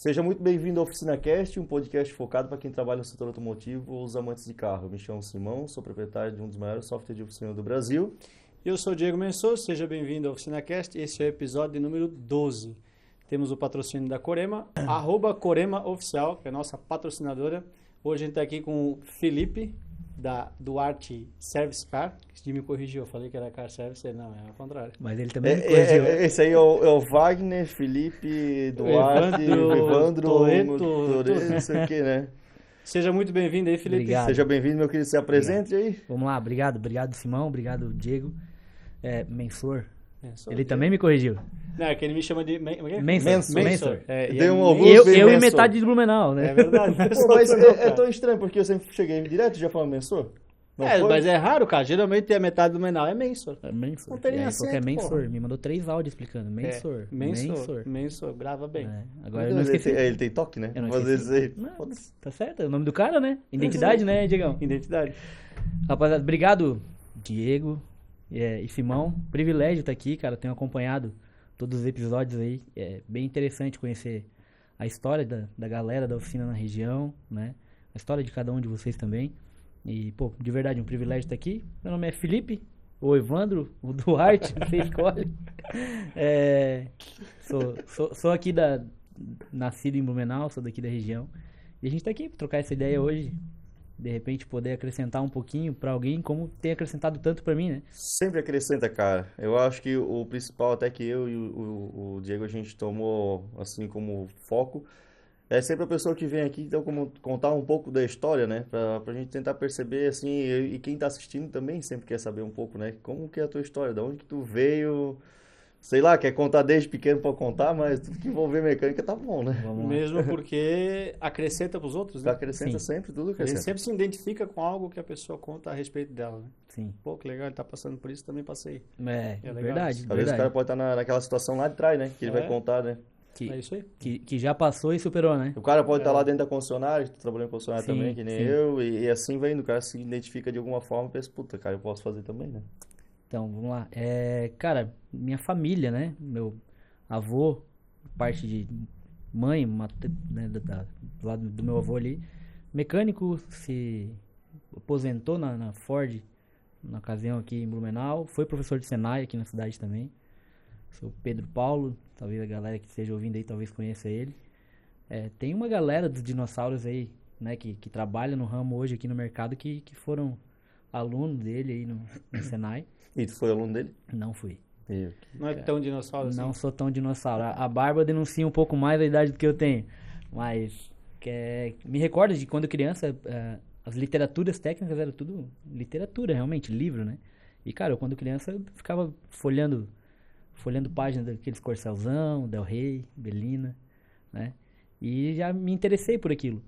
Seja muito bem-vindo ao OficinaCast, um podcast focado para quem trabalha no setor automotivo ou os amantes de carro. Eu me chamo Simão, sou proprietário de um dos maiores softwares de oficina do Brasil. Eu sou o Diego Mensor, seja bem-vindo ao OficinaCast. Esse é o episódio número 12. Temos o patrocínio da Corema, @CoremaOficial, que é a nossa patrocinadora. Hoje a gente está aqui com o Felipe, da Duarte Service Car, que me corrigiu, eu falei que era Car Service, não, é ao contrário. Mas ele também me corrigiu. Esse aí é o Wagner, Felipe, Duarte, Evandro, Toreto, não sei o que, né? Seja muito bem-vindo aí, Felipe. Obrigado. Seja bem-vindo, meu querido, se apresente aí. Vamos lá, obrigado Simão, obrigado Diego. Mensor. Ele Diego. também me corrigiu. Não, é que ele me chama de... Mensor. É, Deu um Eu e Mensor. metade de Blumenau, né? É verdade. Pô, mas é tão estranho, porque eu sempre cheguei direto já falando Mensor. Não foi? Mas é raro, cara. Geralmente a metade do menal é Mensor. Mensor. Não tem E aí, acento, falou que é Mensor. porra. Me mandou 3 áudios explicando. Mensor. Mensor, grava bem. Agora eu não esqueci. Ele tem toque, né? Eu não Fazer esqueci. isso aí. Não, tá certo, é o nome do cara, né? Identidade, né, Diegão? Identidade. Rapaziada, obrigado, Diego e Simão. Privilégio estar aqui, cara. Tenho acompanhado todos os episódios aí. É bem interessante conhecer a história da galera da oficina na região, né? A história de cada um de vocês também. E, pô, de verdade, um privilégio estar aqui. Meu nome é Felipe, o Evandro, o Duarte, você escolhe. Sou aqui nascido em Blumenau, sou daqui da região. E a gente tá aqui pra trocar essa ideia hoje. De repente poder acrescentar um pouquinho pra alguém, como tem acrescentado tanto pra mim, né? Sempre acrescenta, cara. Eu acho que o principal, até que eu e o Diego a gente tomou assim como foco, é sempre a pessoa que vem aqui, então, como contar um pouco da história, né? Pra gente tentar perceber, assim, e quem tá assistindo também sempre quer saber um pouco, né? Como que é a tua história, da onde que tu veio, sei lá, quer contar desde pequeno pra contar, mas tudo que envolver mecânica tá bom, né? Vamos lá. Mesmo porque acrescenta pros outros, né? Acrescenta Sim. sempre, tudo A gente acrescenta. sempre se identifica com algo que a pessoa conta a respeito dela, né? Sim. Pô, que legal, ele tá passando por isso, também passei. É legal verdade, isso. Às vezes o cara verdade. pode estar naquela situação lá de trás, né? Que ele vai É. contar, né? É isso aí. Que já passou e superou, né? O cara pode estar lá dentro da concessionária, que tá trabalhando em concessionária Sim, também, que nem sim. eu, e assim vai indo, o cara se identifica de alguma forma e pensa, puta, cara, eu posso fazer também, né? Então, vamos lá. Cara, minha família, né? Meu avô, parte de mãe, né, do lado do meu avô ali, mecânico, se aposentou na Ford, na ocasião aqui em Blumenau, foi professor de Senai aqui na cidade também. Sou Pedro Paulo, talvez a galera que esteja ouvindo aí talvez conheça ele. Tem uma galera dos dinossauros aí, né, que trabalha no ramo hoje aqui no mercado que foram alunos dele aí no Senai. E tu foi aluno dele? Não fui. Não é tão dinossauro assim. Não sou tão dinossauro. A Bárbara denuncia um pouco mais a idade do que eu tenho. Mas me recordo de quando criança, as literaturas técnicas eram tudo literatura, realmente, livro, né? E, cara, eu quando criança eu ficava folhando páginas daqueles Corcelzão, Del Rey, Belina, né? E já me interessei por aquilo.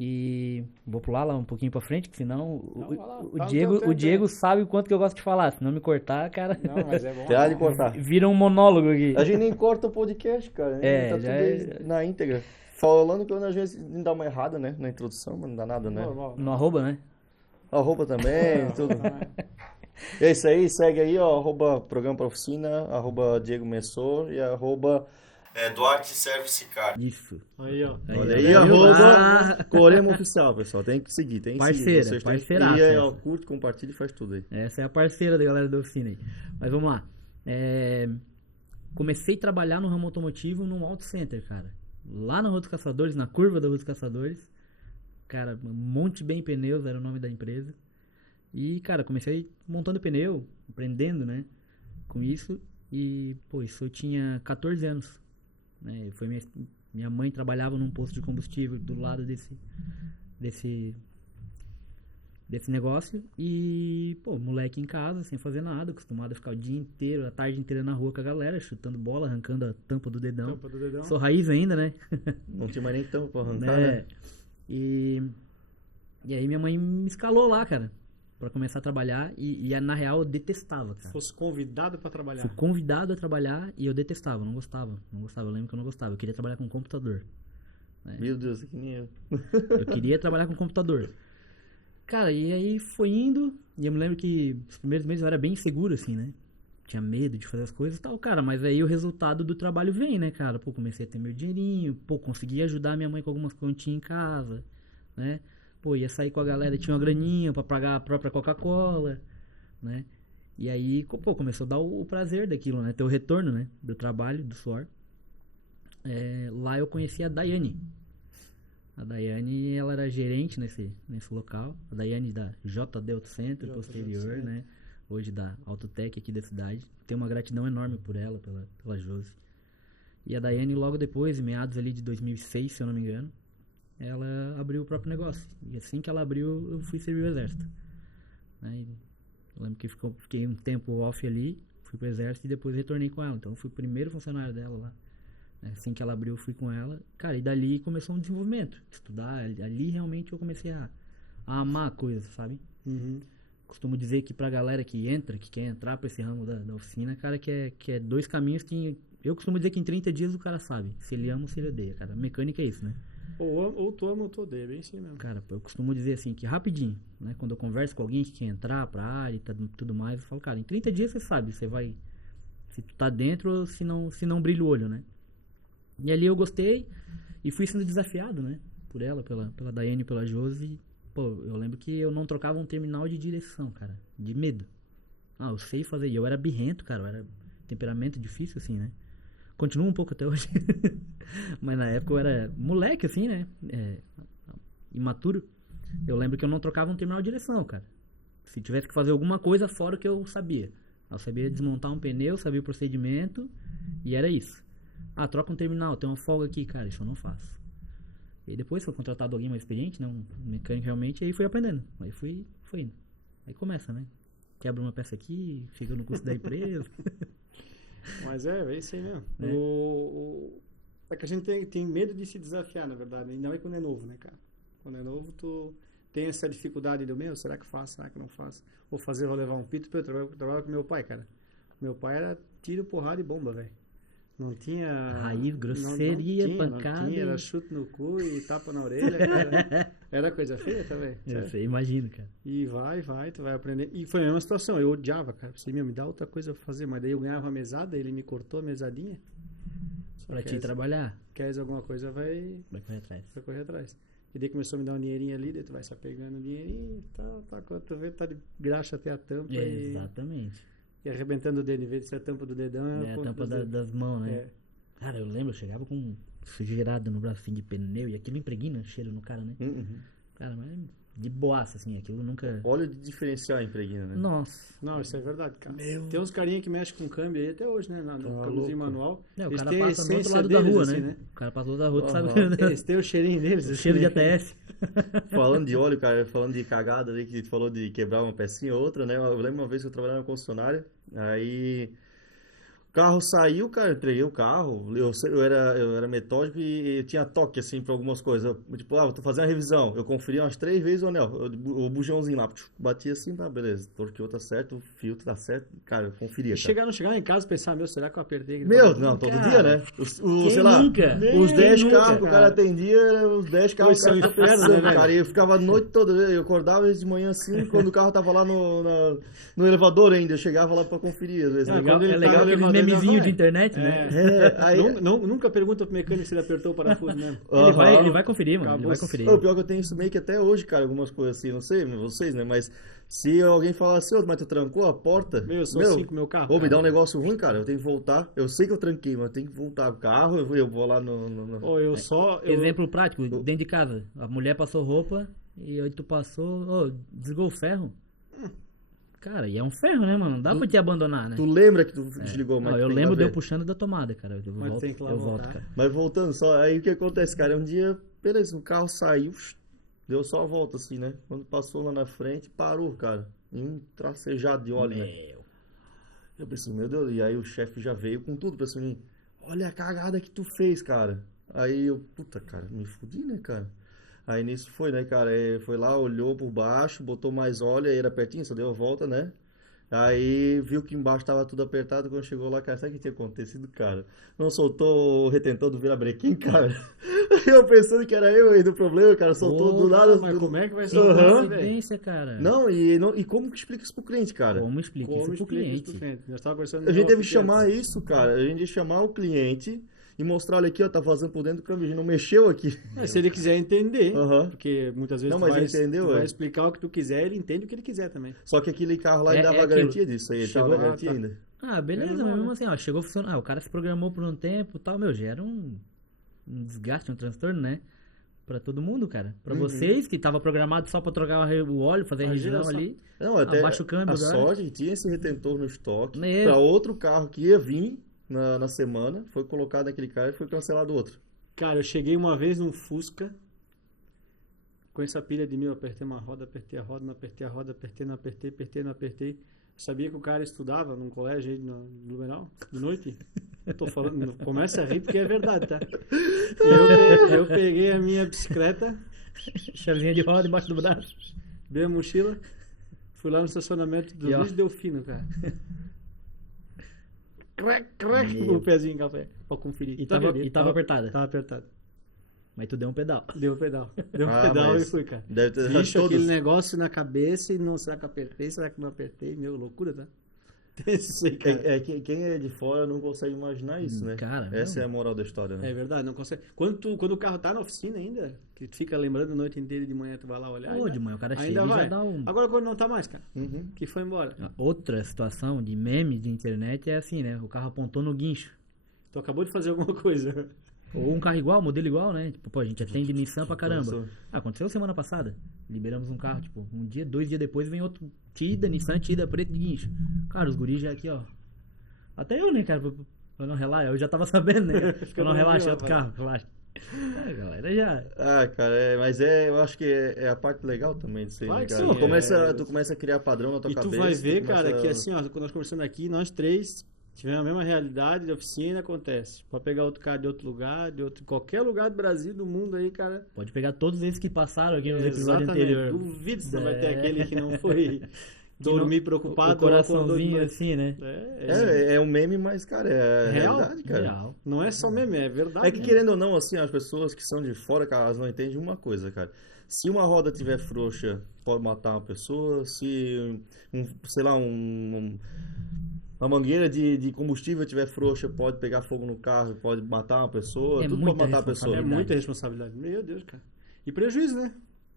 E vou pular lá um pouquinho pra frente, que senão Não, vai lá. o Fala o Diego, teu tempo, o Diego sabe o quanto que eu gosto de falar. Se não me cortar, cara, Não, mas é bom. Terá de cortar. vira um monólogo aqui. A gente nem corta o podcast, cara. É, Tá tudo já aí na íntegra. Falando que às vezes dá uma errada, né? Na introdução, mas não dá nada, né? Normal. No arroba, né? Arroba também, tudo. É isso aí, segue aí, ó, arroba Programa pra Oficina, arroba Diego Mensor e arroba Duarte Service Car. Isso. Aí, ó. Olha aí, aí, ó. arroba Corema Oficial, pessoal. Tem que seguir, tem que Parceira, seguir. parceiraça E aí, ó, essa. curte, compartilha e faz tudo aí. Essa é a parceira da galera da oficina aí. Mas vamos lá. Comecei a trabalhar no ramo automotivo num auto center, cara. Lá na Rua dos Caçadores, na curva da Rua dos Caçadores. Cara, Monte Bem Pneus era o nome da empresa. E, cara, comecei montando pneu, aprendendo, né? Com isso. E, pô, isso eu tinha 14 anos. Né? Minha mãe trabalhava num posto de combustível do lado desse negócio. E, pô, moleque em casa, sem fazer nada, acostumado a ficar o dia inteiro, a tarde inteira na rua com a galera, chutando bola, arrancando a tampa do dedão. Tampa do dedão. Sou raiz ainda, né? Não tinha mais nem tampa pra arrancar, Né? né? E aí minha mãe me escalou lá, cara, pra começar a trabalhar. E na real eu detestava, cara. Fosse convidado pra trabalhar. Fui convidado a trabalhar e eu detestava, não gostava. Eu lembro que eu não gostava, eu queria trabalhar com computador. Meu Deus, que nem eu. Eu queria trabalhar com computador. Cara, e aí foi indo, e eu me lembro que os primeiros meses eu era bem inseguro, assim, né? tinha medo de fazer as coisas e tal, cara. Mas aí o resultado do trabalho vem, né, cara? Pô, comecei a ter meu dinheirinho, pô, consegui ajudar minha mãe com algumas continhas em casa, né? Pô, ia sair com a galera, tinha uma graninha pra pagar a própria Coca-Cola, né? E aí, pô, começou a dar o prazer daquilo, né? Ter o retorno, né? Do trabalho, do suor. Lá eu conheci a Daiane. A Daiane, ela era gerente nesse local. A Daiane da JD Auto Center, posterior, né? Hoje da Autotec aqui da cidade. Tenho uma gratidão enorme por ela, pela Josi. E a Daiane, logo depois, em meados ali de 2006, se eu não me engano, ela abriu o próprio negócio. E assim que ela abriu, eu fui servir o exército. Né? Eu lembro que fiquei um tempo off ali, fui pro exército e depois retornei com ela. Então eu fui o primeiro funcionário dela lá. Assim que ela abriu, eu fui com ela. Cara, e dali começou um desenvolvimento. Estudar, ali realmente eu comecei a amar a coisa, sabe? Uhum. Costumo dizer que pra galera que quer entrar pra esse ramo da oficina, cara, que é dois caminhos que... Eu costumo dizer que em 30 dias o cara sabe se ele ama ou se ele odeia, cara. Mecânica é isso, né? Ou tu ama ou tu odeia, bem assim mesmo. Cara, eu costumo dizer assim, que rapidinho, né? Quando eu converso com alguém que quer entrar pra área e tudo mais, eu falo, cara, em 30 dias você sabe, você vai... Se tu tá dentro ou se não brilha o olho, né? E ali eu gostei e fui sendo desafiado, né? Por ela, pela Daiane e pela Josi. Pô, eu lembro que eu não trocava um terminal de direção, cara. De medo. Eu sei fazer. E eu era birrento, cara. Eu era temperamento difícil, assim, né? Continua um pouco até hoje. Mas na época eu era moleque, assim, né? Imaturo. Eu lembro que eu não trocava um terminal de direção, cara. Se tivesse que fazer alguma coisa fora o que eu sabia. Eu sabia desmontar um pneu, sabia o procedimento. E era isso. Troca um terminal, tem uma folga aqui, cara. Isso eu não faço. E depois foi contratado alguém mais experiente, né? Um mecânico realmente, e aí fui aprendendo. Aí fui indo. Aí começa, né? Quebra uma peça aqui, fica no custo da empresa. Mas é isso aí mesmo. Né? É que a gente tem medo de se desafiar, na verdade. Ainda mais quando é novo, né, cara? Quando é novo, tu tem essa dificuldade do meu, será que faço, será que não faço? Vou fazer, vou levar um pito, eu trabalho com meu pai, cara. Meu pai era tiro, porrada e bomba, velho. Não tinha... Raiz, grosseria, pancada. Não tinha, era chute no cu e tapa na orelha, cara. Era coisa feia também. Eu sei, imagino, cara. E tu vai aprender. E foi a mesma situação, eu odiava, cara. Pensei, me dá outra coisa pra fazer. Mas daí eu ganhava a mesada, ele me cortou a mesadinha. Pra te trabalhar. Queres alguma coisa, vai correr atrás. Vai correr atrás. E daí começou a me dar um dinheirinho ali, daí tu vai se apegando o dinheirinho, quando tu vê, tá de graxa até a tampa. Exatamente. E arrebentando o dedo, em vez de ser a tampa do dedão, a tampa das mãos, né? Cara, eu lembro, eu chegava com sujeirada no braço assim, de pneu e aquilo impregna cheiro no cara, né? Cara, mas de boaça, assim, aquilo nunca... Óleo de diferencial impregna, né? Nossa. Não, isso é verdade, cara. Tem uns carinha que mexem com câmbio aí até hoje, né? No câmbiozinho manual. O cara passa do outro lado da rua, assim, né? O cara passa do outro lado da rua, tu sabe? Eles têm o cheirinho deles. O cheiro de ATS. Falando de óleo, cara, falando de cagada ali, que tu falou de quebrar uma pecinha ou outra, né? Eu lembro uma vez que eu trabalhava na concessionária, aí... O carro saiu, cara, eu entreguei o carro, eu era metódico e tinha toque, assim, pra algumas coisas. Tipo, tô fazendo a revisão, eu conferi umas 3 vezes o anel, o bujãozinho lá, batia assim, tá, beleza, torqueou tá certo, o filtro tá certo, cara, eu conferia, cara. Chegar em casa e pensar, será que eu apertei? Não, todo dia, né? Sei lá, os 10 carros que o cara atendia, os 10 carros que o cara inferno, né, cara, e eu ficava a noite toda, eu acordava de manhã assim, quando o carro tava lá no elevador ainda, eu chegava lá pra conferir, às vezes. É legal aquele memezinho de internet, né? Nunca pergunta pro mecânico se ele apertou o parafuso mesmo. Ele vai conferir, mano. Ele vai conferir. O pior que eu tenho isso meio que até hoje, cara, algumas coisas assim, não sei, vocês, né? Mas se alguém falar assim, mas tu trancou a porta? Eu sou assim com o meu carro. Ou me dá um negócio ruim, cara, eu tenho que voltar. Eu sei que eu tranquei, mas eu tenho que voltar. O carro, eu vou lá no... Exemplo prático, dentro de casa. A mulher passou roupa e aí tu passou, desligou o ferro. Cara, e é um ferro, né, mano? Não dá pra te abandonar, né? Tu lembra que tu desligou, mas eu lembro de eu puxando da tomada, cara. Eu volto, cara. Mas voltando só, aí o que acontece, cara? Um dia, beleza, o carro saiu, deu só a volta assim, né? Quando passou lá na frente, parou, cara. Um tracejado de óleo, né? Eu pensei, meu Deus, e aí o chefe já veio com tudo pra cima de mim. Olha a cagada que tu fez, cara. Aí eu, puta, cara, me fudi, né, cara? Aí nisso foi, né, cara? Foi lá, olhou por baixo, botou mais óleo, aí era pertinho, só deu a volta, né? Aí viu que embaixo tava tudo apertado. Quando chegou lá, cara, sabe o que tinha acontecido, cara? Não soltou o retentor do virabrequim, cara? Eu pensando que era eu aí do problema, cara, soltou do nada. Mas como é que vai ser Aham. isso, velho? Coincidência, cara. Não, e como que explica isso pro cliente, cara? Como explica isso Como pro explica isso pro cliente? cliente? Nós tava conversando A gente no teve off que aqui chamar antes. isso, cara. A gente teve que chamar o cliente e mostrar, olha aqui, ó, tá vazando por dentro do câmbio, a gente não mexeu aqui. Mas se ele quiser entender, Aham. porque muitas vezes Não, tu mas vai, ele entendeu, tu vai é? explicar o que tu quiser, ele entende o que ele quiser também. Só que aquele carro lá, ele É- dava é a aquilo. garantia disso aí, ele tava Chegou- na garantia tá. ainda. Ah, beleza, Menos mas mal, mesmo né? assim, ó, chegou a funcionar. Ah, o cara se programou por um tempo e tal, meu, gera um desgaste, um transtorno, né? Pra todo mundo, cara. Pra vocês, que tava programado só pra trocar o óleo, fazer a Imagina revisão só. ali. Não, até Abaixa o câmbio a agora. sorte que tinha esse retentor no estoque Meu. para outro carro que ia vir na semana, foi colocado naquele carro e foi cancelado outro. Cara, eu cheguei uma vez num Fusca com essa pilha de mil, apertei uma roda, apertei a roda, não apertei a roda, apertei, não apertei, apertei, não apertei. Sabia que o cara estudava num colégio aí no Blumenau, de noite? Tô falando, não começa a rir porque é verdade, tá? Eu peguei a minha bicicleta, Chavezinha de roda embaixo do braço. dei a mochila, fui lá no estacionamento do E, ó. Luiz Delfino, cara. Crack, crack, Meu. o pezinho em café, pra conferir. E Tá tava, vendo? e tava apertada. Tava apertado. Mas tu deu um pedal. Deu o pedal. Deu o Ah, pedal mas e fui, cara. deve ter Bicho, todos. aquele negócio na cabeça e não, será que apertei, será que não apertei? Meu, loucura, tá? Isso aí, cara. Quem é de fora não consegue imaginar isso, né? Cara, Essa não. é a moral da história, né? É verdade, não consegue. Quando o carro tá na oficina ainda, que tu fica lembrando a noite inteira e de manhã tu vai lá olhar. Pô, ainda- de manhã o cara chega ainda e vai. já dá um... Agora quando não tá mais, cara, Uhum. que foi embora. Outra situação de memes de internet é assim, né? O carro apontou no guincho. Tu acabou de fazer alguma coisa. Ou um carro igual, modelo igual, né? Tipo, pô, a gente atende Nissan pra caramba. Passou. Aconteceu semana passada. Liberamos um carro, tipo, um dia, 2 dias depois vem outro Tida, Nissan Tida, preto de guincho. Cara, os guris já aqui, ó. Até eu, né, cara? Pra não relaxar. Eu já tava sabendo, né? Pra não relaxar outro carro, relaxa. A galera já... Ah, cara, mas eu acho que é a parte legal também disso aí, Vai né, que cara? sim, Tu começa a criar padrão na tua E tu cabeça. vai ver, começa cara, a- que assim, ó, quando nós conversando aqui, nós três tivemos a mesma realidade de oficina, acontece. Pode pegar outro cara de outro lugar, qualquer lugar do Brasil, do mundo aí, cara. Pode pegar todos esses que passaram aqui nos episódios Exatamente. anteriores. Duvido se não vai ter É. aquele que não foi dormir preocupado. O coraçãozinho ou acordou de assim, né? noite. É um meme, mas, cara, é Real? realidade, cara. Real. Não é só meme, é verdade. É que querendo ou não, assim, as pessoas que são de fora, cara, elas não entendem uma coisa, cara. Se uma roda tiver frouxa, pode matar uma pessoa. Se, sei lá, uma mangueira de combustível tiver frouxa, pode pegar fogo no carro, pode matar uma pessoa. É Tudo muita pode matar a pessoa. É responsabilidade. muita responsabilidade. Meu Deus, cara. E prejuízo, né?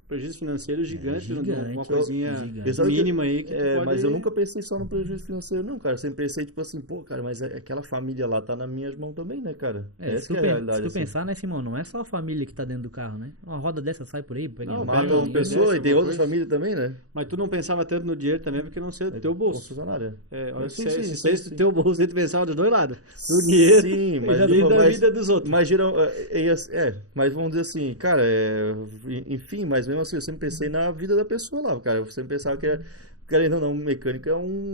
Prejuízo financeiro gigante, gigante. uma coisinha Gigante. Eu sabe que- mínima aí que tu pode... Mas eu nunca pensei só no prejuízo financeiro, não, cara. Eu sempre pensei, tipo assim, pô, cara, mas aquela família lá tá nas minhas mãos também, né, cara? É, Essa se tu, que é a se realidade. tu assim. pensar, né, Simão? Não é só a família que tá dentro do carro, né? Uma roda dessa sai por aí, pega Não, um pega Mata um uma pedestre, pessoa e tem alguma outras coisa. famílias também, né? Mas tu não pensava tanto no dinheiro também, porque não sei do teu bolso. Concessionária. É, olha, Sim, se sim, saísse sim, do teu bolso, aí tu pensava dos dois lados. Do dinheiro Sim, mas, e da vida dos outros. mas mas vamos dizer assim, cara, enfim, mas mesmo assim, eu sempre pensei na vida da pessoa lá, cara. Eu sempre pensava que, querendo ou não, um mecânico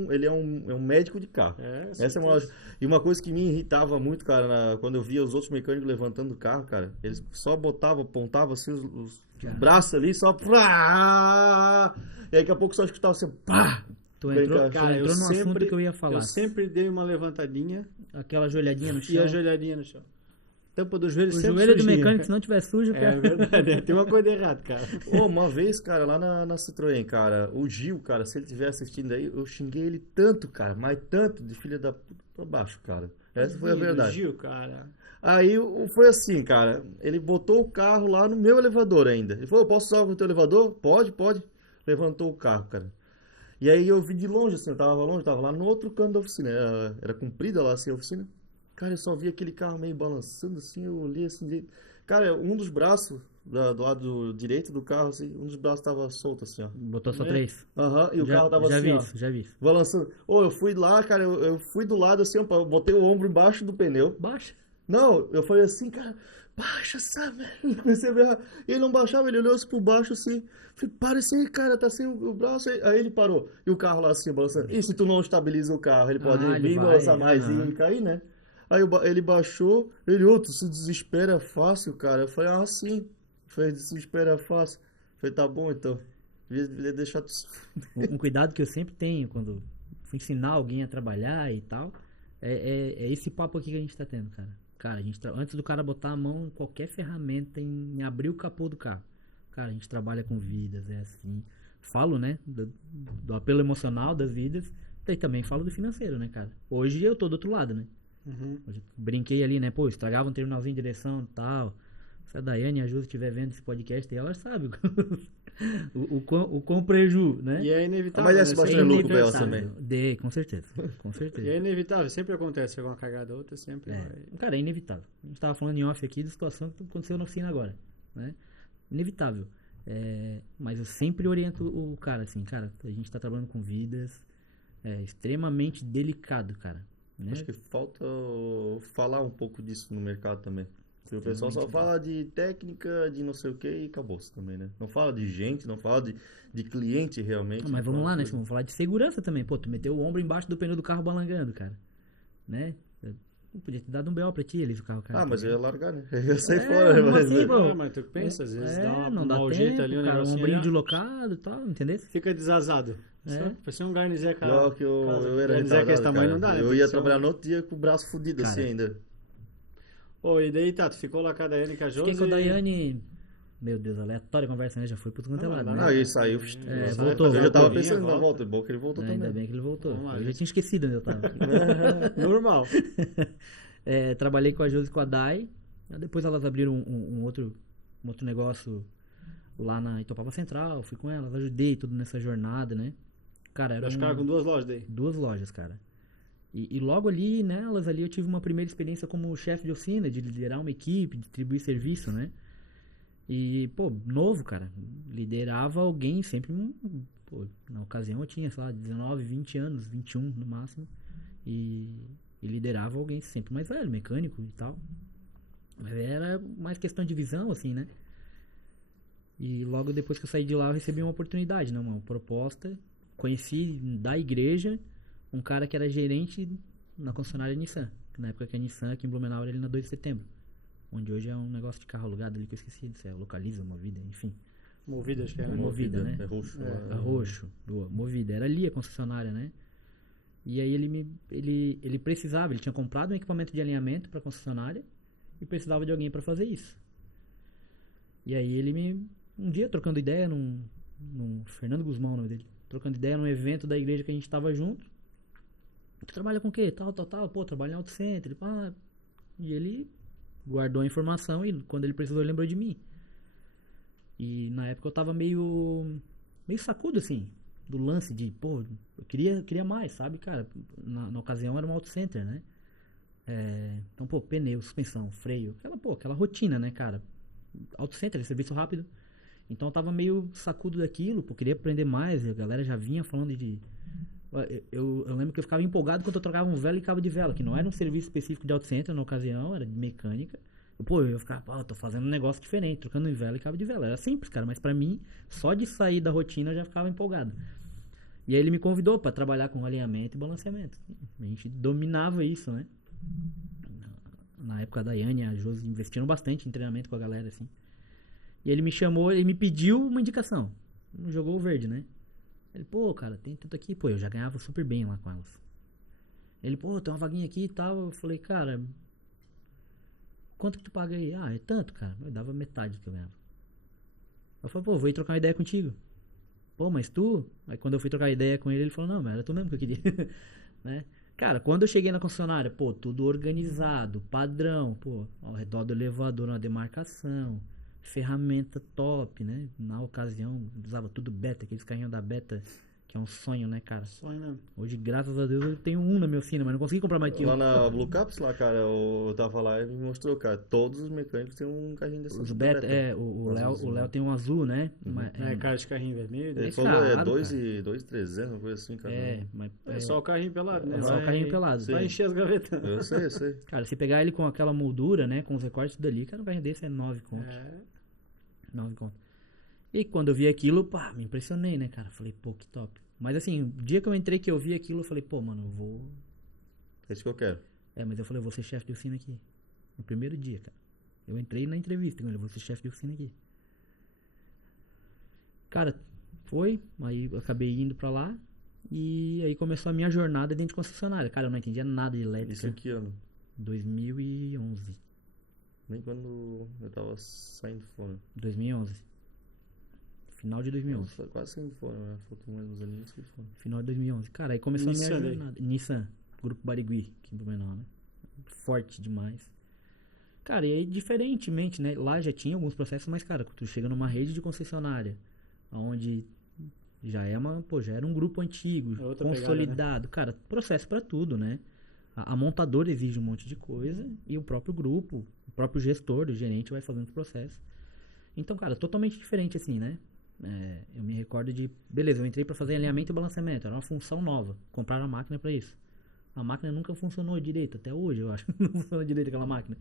ele é um médico de carro. Essa é uma lógica. E uma coisa que me irritava muito, cara, quando eu via os outros mecânicos levantando o carro, cara, eles só apontavam assim os braços ali, só. E aí daqui a pouco só escutava assim, pá! Tu entrou, Cara, tu eu entrou no assunto sempre- que eu ia falar. Eu sempre dei uma levantadinha Aquela joelhadinha no e chão. a joelhadinha no chão. Tampa do joelho O sempre joelho do sujinha. mecânico, se não tiver sujo, É cara. verdade, tem uma coisa errada, cara. Ô, uma vez, cara, lá na Citroën, cara, o Gil, cara, se ele estiver assistindo aí, eu xinguei ele tanto, cara, mas tanto, de filha da puta pra baixo, cara. Essa foi a verdade. Gil, cara. Aí foi assim, cara, ele botou o carro lá no meu elevador ainda. Ele falou, posso usar o teu elevador? Pode. Levantou o carro, cara. E aí eu vi de longe, assim, eu tava longe, tava lá no outro canto da oficina, era comprida lá, assim, a oficina. Cara, eu só vi aquele carro meio balançando, assim, eu olhei assim, cara, um dos braços do lado direito do carro, assim, um dos braços tava solto, assim, ó. Botou só É. 3. Aham, e o carro tava já assim, vi ó, isso, já vi isso. balançando. Ô, eu fui lá, cara, eu fui do lado, assim, ó, botei o ombro embaixo do pneu. Baixa. Não, eu falei assim, cara, baixa essa merda. Comecei a berrar. Ele não baixava, ele olhou assim por baixo assim. Falei, para isso aí, cara, tá sem o braço. Aí ele parou. E o carro lá assim, balançando. E se tu não estabiliza o carro, ele pode ele vir, vai, balançar mais aham. e cair, né? Aí ele baixou, tu se desespera fácil, cara. Eu falei, sim. Eu falei, desespera fácil. Eu falei, tá bom então. Devia deixar tu. Um cuidado que eu sempre tenho quando fui ensinar alguém a trabalhar e tal, é esse papo aqui que a gente tá tendo, cara. Cara, antes do cara botar a mão em qualquer ferramenta, em abrir o capô do carro. Cara, a gente trabalha com vidas, é assim. Falo, né, do apelo emocional das vidas, e também falo do financeiro, né, cara. Hoje eu tô do outro lado, né. Hoje, brinquei ali, né, pô, estragava um terminalzinho de direção e tal. Se a Daiane e a Ju estiver vendo esse podcast, ela sabe o quão preju, né. E é inevitável, Mas né? esse Sempre bastante lucro pra ela acontece. também. Com certeza, com certeza. E é inevitável, sempre acontece alguma cagada ou outra, sempre vai. Cara, é inevitável. A gente tava falando em off aqui da situação que aconteceu na oficina agora, né? Inevitável. Mas eu sempre oriento o cara, assim, cara, a gente tá trabalhando com vidas, extremamente delicado, cara. Né? Acho que falta falar um pouco disso no mercado também. Porque o pessoal só fala de técnica, de não sei o que e acabou-se também, né? Não fala de gente, não fala de cliente realmente. Mas vamos lá, né? Vamos falar de segurança também. Pô, tu meteu o ombro embaixo do pneu do carro balangando, cara. Né? Eu podia ter dado um BO pra ti, eles o carro, cara. Mas eu ia largar, né? Eu ia sair fora, mesmo mas... assim, pô. Mas tu pensa, às vezes dá não dá mau tempo, jeito ali, um cara, negocinho ombrinho ali, deslocado e tal, entendeu? fica desazado. Parecia um garnizé, cara. Pior que eu era Garnizé que esse retardado, tamanho cara. não dá, né? Eu Tem ia que ser trabalhar no outro dia com o braço fudido Cara, assim ainda. Ô, e daí, tá, tu ficou lá com a Daiane e com a Josi? Fiquei com a Daiane, meu Deus, aleatória a conversa, né? Já foi pro tudo quanto é lado, né? Aí saiu. Voltou. Eu já tava volta. pensando na volta. Bom que ele voltou Ainda também. bem que ele voltou. Vamos lá, Eu já gente. tinha esquecido onde eu tava. Normal. Trabalhei com a Josi e com a Dai. Depois elas abriram um outro negócio lá na Itopava Central. Fui com elas, ajudei tudo nessa jornada, né? Cara, era Acho que ficaram com 2 lojas daí. 2 lojas, cara. E logo ali, nelas ali, eu tive uma primeira experiência como chefe de oficina, de liderar uma equipe, distribuir serviço, né? E, pô, novo, cara. Liderava alguém sempre. Pô, na ocasião eu tinha, sei lá, 19, 20 anos, 21 no máximo. E liderava alguém sempre mais velho, mecânico e tal. Mas era mais questão de visão, assim, né? E logo depois que eu saí de lá, eu recebi uma oportunidade, né? Uma proposta. Conheci da igreja um cara que era gerente na concessionária Nissan. Na época que a Nissan aqui em Blumenau era ali na 2 de setembro. Onde hoje é um negócio de carro alugado ali que eu esqueci. Se é Localiza, Movida, enfim. Movida, acho que era. Movida, né? É roxo. É roxo. Boa, Movida. Era ali a concessionária, né? E aí ele precisava, ele tinha comprado um equipamento de alinhamento para concessionária e precisava de alguém para fazer isso. E aí um dia trocando ideia num Fernando Guzmão, o nome dele, trocando ideia num evento da igreja que a gente tava junto. Tu trabalha com o quê? Tal, pô, trabalho em auto center. E ele guardou a informação e quando ele precisou ele lembrou de mim. E na época eu tava meio sacudo assim, do lance de, pô, eu queria mais, sabe, cara? Na ocasião era um auto center, né? Então, pô, pneu, suspensão, freio, aquela rotina, né, cara? Auto center, serviço rápido. Então eu tava meio sacudo daquilo, pô, queria aprender mais, e a galera já vinha falando de... Eu lembro que eu ficava empolgado quando eu trocava um vela e cabo de vela, que não era um serviço específico de auto center na ocasião, era de mecânica. Eu ia ficar, pô, tô fazendo um negócio diferente, trocando um vela e cabo de vela. Era simples, cara, mas pra mim, só de sair da rotina eu já ficava empolgado. E aí ele me convidou pra trabalhar com alinhamento e balanceamento. A gente dominava isso, né? Na época a Daiane e a Josi investiram bastante em treinamento com a galera, assim. E ele me chamou, ele me pediu uma indicação. Jogou o verde, né? Ele, pô, cara, tem tudo aqui. Pô, eu já ganhava super bem lá com elas. Ele, pô, tem uma vaguinha aqui e tal. Eu falei, cara, quanto que tu paga aí? É tanto, cara. Eu dava metade do que eu ganhava. Eu falei, pô, vou ir trocar uma ideia contigo. Pô, mas tu? Aí quando eu fui trocar ideia com ele, ele falou, não, mas era tu mesmo que eu queria. Né? Cara, quando eu cheguei na concessionária, pô, tudo organizado, padrão, pô, ao redor do elevador, uma demarcação, ferramenta top, né? Na ocasião, usava tudo Beta, aqueles carrinhos da Beta, que é um sonho, né, cara? Sonho mesmo. Hoje, graças a Deus, eu tenho um na minha oficina, mas não consegui comprar mais que um. Lá na Blue Caps, lá, cara, eu tava lá e me mostrou, cara, todos os mecânicos têm um carrinho desse. Os Beta, o Léo tem um azul, né? Cara de carrinho vermelho. Ele falou, 2.300, uma coisa assim, cara. Mas É só o carrinho pelado, né? só o carrinho pelado. Vai encher as gavetas. Eu sei. Cara, se pegar ele com aquela moldura, né, com os recortes dali, cara, um carrinho desse é 9 conto. 9 conto. E quando eu vi aquilo, pá, me impressionei, né, cara? Falei, pô, que top. Mas assim, o dia que eu entrei que eu vi aquilo, eu falei, pô, mano, eu vou... É isso que eu quero. Mas eu falei, eu vou ser chefe de oficina aqui. No primeiro dia, cara. Eu entrei na entrevista, eu vou ser chefe de oficina aqui. Cara, aí eu acabei indo pra lá. E aí começou a minha jornada dentro de concessionária. Cara, eu não entendia nada de elétrica. Isso em que ano? 2011. Bem quando eu tava saindo fora. 2011. Final de 2011. Foi quase saindo fora, né? Faltou mais uns aninhos que foi. Final de 2011. Cara, aí começou Nissan a minha daí. jornada. Nissan, Grupo Barigui, aqui em Blumenau, né? Forte demais. Cara, e aí, diferentemente, né? Lá já tinha alguns processos, mas, cara, tu chega numa rede de concessionária, onde já já era um grupo antigo, É outra pegada, consolidado. Cara, processo pra tudo, né? A montadora exige um monte de coisa e o próprio grupo, o próprio gestor, o gerente vai fazendo os processos. Então, cara, totalmente diferente assim, né? Eu me recordo de, beleza, eu entrei pra fazer alinhamento e balanceamento, era uma função nova, compraram a máquina pra isso. A máquina nunca funcionou direito, até hoje eu acho que não funciona direito aquela máquina.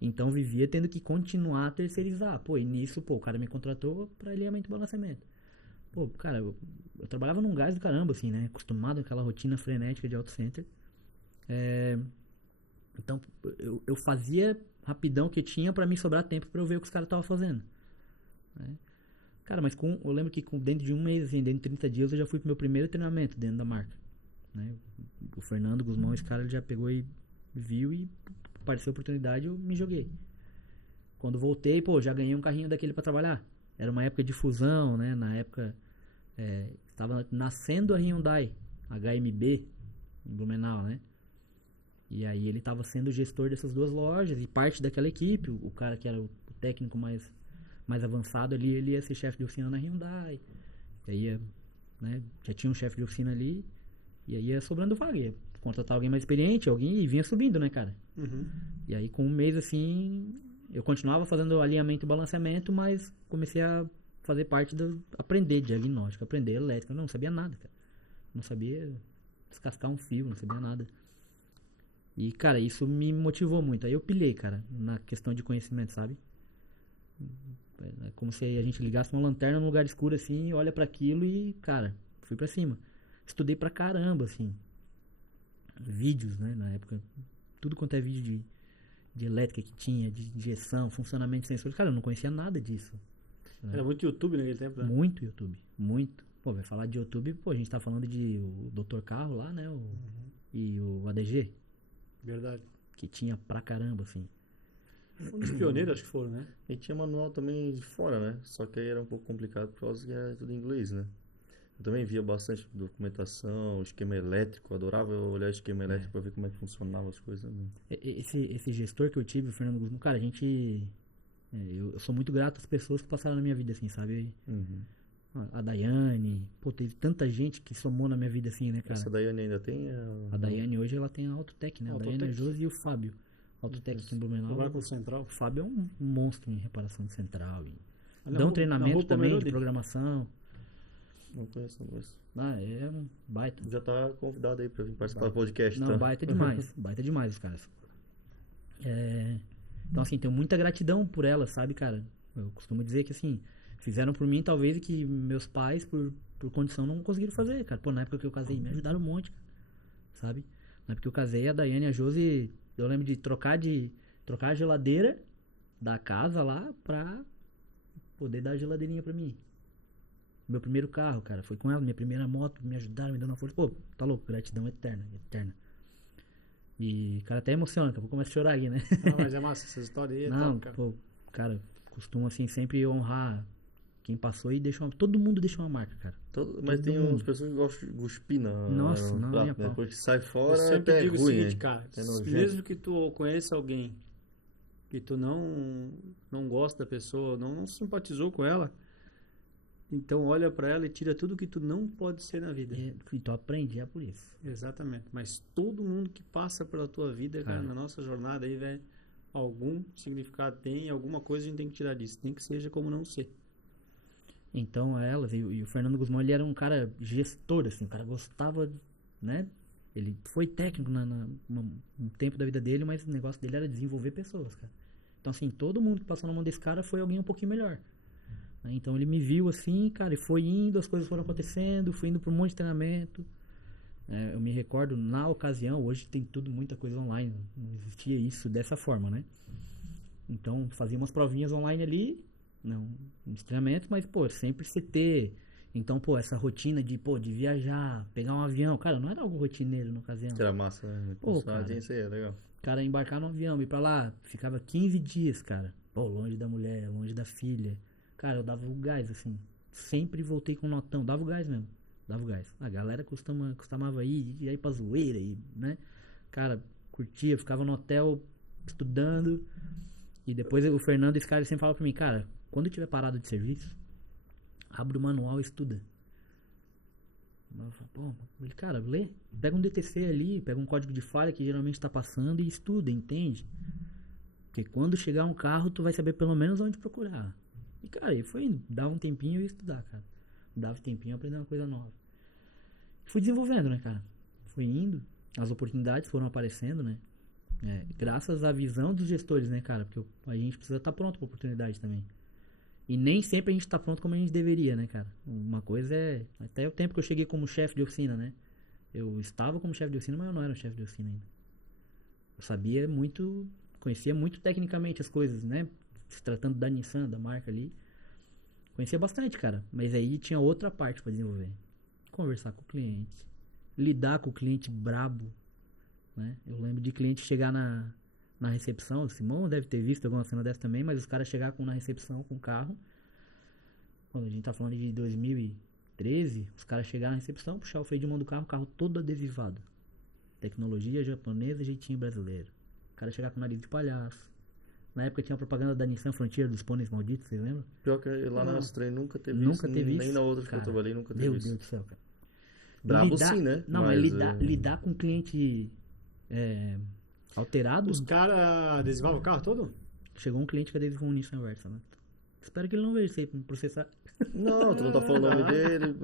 Então vivia tendo que continuar a terceirizar. Pô, e nisso, o cara me contratou pra alinhamento e balanceamento. Pô, cara, eu trabalhava num gás do caramba, assim, né? Acostumado com aquela rotina frenética de auto center. Então eu fazia rapidão o que tinha pra me sobrar tempo pra eu ver o que os caras estavam fazendo. Né? Cara, mas eu lembro que dentro de um mês, assim, dentro de 30 dias, eu já fui pro meu primeiro treinamento dentro da marca. Né? O Fernando Guzmão, esse cara, ele já pegou e viu e apareceu a oportunidade, eu me joguei. Quando voltei, já ganhei um carrinho daquele pra trabalhar. Era uma época de fusão, né? Na época, estava nascendo a Hyundai HMB em Blumenau, né? E aí ele estava sendo o gestor dessas duas lojas e parte daquela equipe. O cara que era o técnico mais avançado ali, ele ia ser chefe de oficina na Hyundai. E aí, né, já tinha um chefe de oficina ali. E aí ia sobrando vaga. Ia contratar alguém mais experiente, alguém, e vinha subindo, né, cara? Uhum. E aí com um mês assim, eu continuava fazendo alinhamento e balanceamento, mas comecei a fazer parte do aprender diagnóstico, aprender elétrica. Eu não sabia nada, cara. Não sabia descascar um fio, não sabia nada. E, cara, isso me motivou muito. Aí eu pilhei, cara, na questão de conhecimento, sabe? É como se a gente ligasse uma lanterna num lugar escuro, assim, olha pra aquilo e, cara, fui pra cima. Estudei pra caramba, assim. Vídeos, né, na época. Tudo quanto é vídeo de elétrica que tinha, de injeção, funcionamento de sensores. Cara, eu não conhecia nada disso. Era muito YouTube naquele tempo, né? Muito YouTube, muito. Pô, vai falar de YouTube, a gente tá falando de o Dr. Carro lá, né, e o ADG. Verdade. Que tinha pra caramba, assim. Um dos pioneiros, acho que foram, né? E tinha manual também de fora, né? Só que aí era um pouco complicado por causa que era tudo em inglês, né? Eu também via bastante documentação, esquema elétrico, adorava olhar esquema elétrico pra ver como é que funcionava as coisas também. Esse gestor que eu tive, o Fernando Guzmão, cara, a gente... Eu sou muito grato às pessoas que passaram na minha vida, assim, sabe? Uhum. A Daiane, pô, teve tanta gente que somou na minha vida, assim, né, cara? Essa Daiane ainda tem? A Daiane hoje, ela tem a Autotec, né? A Daiane, a Josi e o Fábio. Autotec aqui em Blumenau. Trabalha com o Central. O Fábio é um monstro em reparação de central. Na Dão rua treinamento também de Pomerode. programação. Não conheço, não conheço. É um baita. Já tá convidado aí pra vir participar do podcast, Não, tá? baita demais. Baita demais os caras. Então, assim, tenho muita gratidão por elas, sabe, cara? Eu costumo dizer que, assim, fizeram por mim, talvez, e que meus pais, por condição, não conseguiram fazer, cara. Pô, na época que eu casei, me ajudaram um monte, cara. Sabe? Na época que eu casei, a Daiane e a Josi, eu lembro de trocar a geladeira da casa lá pra poder dar a geladeirinha pra mim. Meu primeiro carro, cara, foi com ela, minha primeira moto, me ajudaram, me dando uma força. Pô, tá louco, gratidão eterna, eterna. E, cara, até emociona, daqui a pouco começa a chorar aí, né? Não, mas é massa, essa história aí é Não, top, cara. pô, cara, costumo, assim, sempre honrar quem passou e deixou todo mundo deixou uma marca, cara. Mas Todo tem mundo. umas pessoas que gostam de cuspir Nossa, no não, prato, nem a né? pau. Depois que sai Eu fora, sempre até é digo o ruim, seguinte, né? cara, É nojento. mesmo que tu conheça alguém que tu não gosta da pessoa, não simpatizou com ela, então olha pra ela e tira tudo que tu não pode ser na vida. E tu aprende, é por isso. Exatamente. Mas todo mundo que passa pela tua vida, cara, na nossa jornada aí, velho, algum significado tem, alguma coisa a gente tem que tirar disso. Nem que seja como não ser. Então, elas, e o Fernando Guzmão, ele era um cara gestor, assim, o cara gostava, né? Ele foi técnico no tempo da vida dele, mas o negócio dele era desenvolver pessoas, cara. Então, assim, todo mundo que passou na mão desse cara foi alguém um pouquinho melhor. Né? Então, ele me viu assim, cara, e foi indo, as coisas foram acontecendo, fui indo pra um monte de treinamento. Eu me recordo, na ocasião, hoje tem tudo, muita coisa online, não existia isso dessa forma, né? Então, fazia umas provinhas online ali, não, nos treinamentos, mas, pô, sempre se ter Então, pô, essa rotina de viajar, pegar um avião, cara, não era algo rotineiro na ocasião. Que era massa, né? Pô, cara. Isso aí é legal. Cara, embarcar no avião, ir pra lá, ficava 15 dias, cara. Pô, longe da mulher, longe da filha. Cara, eu dava o gás, assim. Sempre voltei com notão, dava o gás mesmo. Dava o gás. A galera costumava ir, e aí pra zoeira, e, né? Cara, curtia, ficava no hotel estudando. E depois o Fernando, esse cara, ele sempre falava pra mim, cara, quando eu tiver parado de serviço, abre o manual e estuda. Eu falo, pô, ele, cara, lê, pega um DTC ali, pega um código de falha que geralmente tá passando e estuda, entende? Porque quando chegar um carro, tu vai saber pelo menos onde procurar. E, cara, ele foi indo, dava um tempinho e ia estudar, cara. Dava um tempinho e aprender uma coisa nova. Fui desenvolvendo, né, cara? Fui indo, as oportunidades foram aparecendo, né? Graças à visão dos gestores, né, cara? Porque a gente precisa estar pronto pra oportunidade também. E nem sempre a gente tá pronto como a gente deveria, né, cara? Uma coisa é... Até o tempo que eu cheguei como chefe de oficina, né? Eu estava como chefe de oficina, mas eu não era um chefe de oficina ainda. Eu sabia muito... Conhecia muito tecnicamente as coisas, né? Se tratando da Nissan, da marca ali. Conhecia bastante, cara. Mas aí tinha outra parte pra desenvolver. Conversar com o cliente. Lidar com o cliente brabo, né? Eu lembro de cliente chegar na recepção, o Simão deve ter visto alguma cena dessa também, mas os caras chegaram na recepção com o carro, quando a gente tá falando de 2013, os caras chegaram na recepção, puxar o freio de mão do carro, o carro todo adesivado. Tecnologia japonesa, jeitinho brasileiro. O cara chegar com o nariz de palhaço. Na época tinha a propaganda da Nissan Frontier dos pôneis malditos, você lembra? Pior que lá na Astray nunca teve Nunca isso, teve nem isso, na outra que cara. eu trabalhei nunca teve Meu isso. Deus do céu, cara. Brabo sim, né? Não, mas lidar com cliente alterado. Os caras adesivavam o carro todo? Chegou um cliente que adesivou um Nissan Versa, né? Espero que ele não veja isso aí pra me processar. Não, tu não tá falando o nome dele.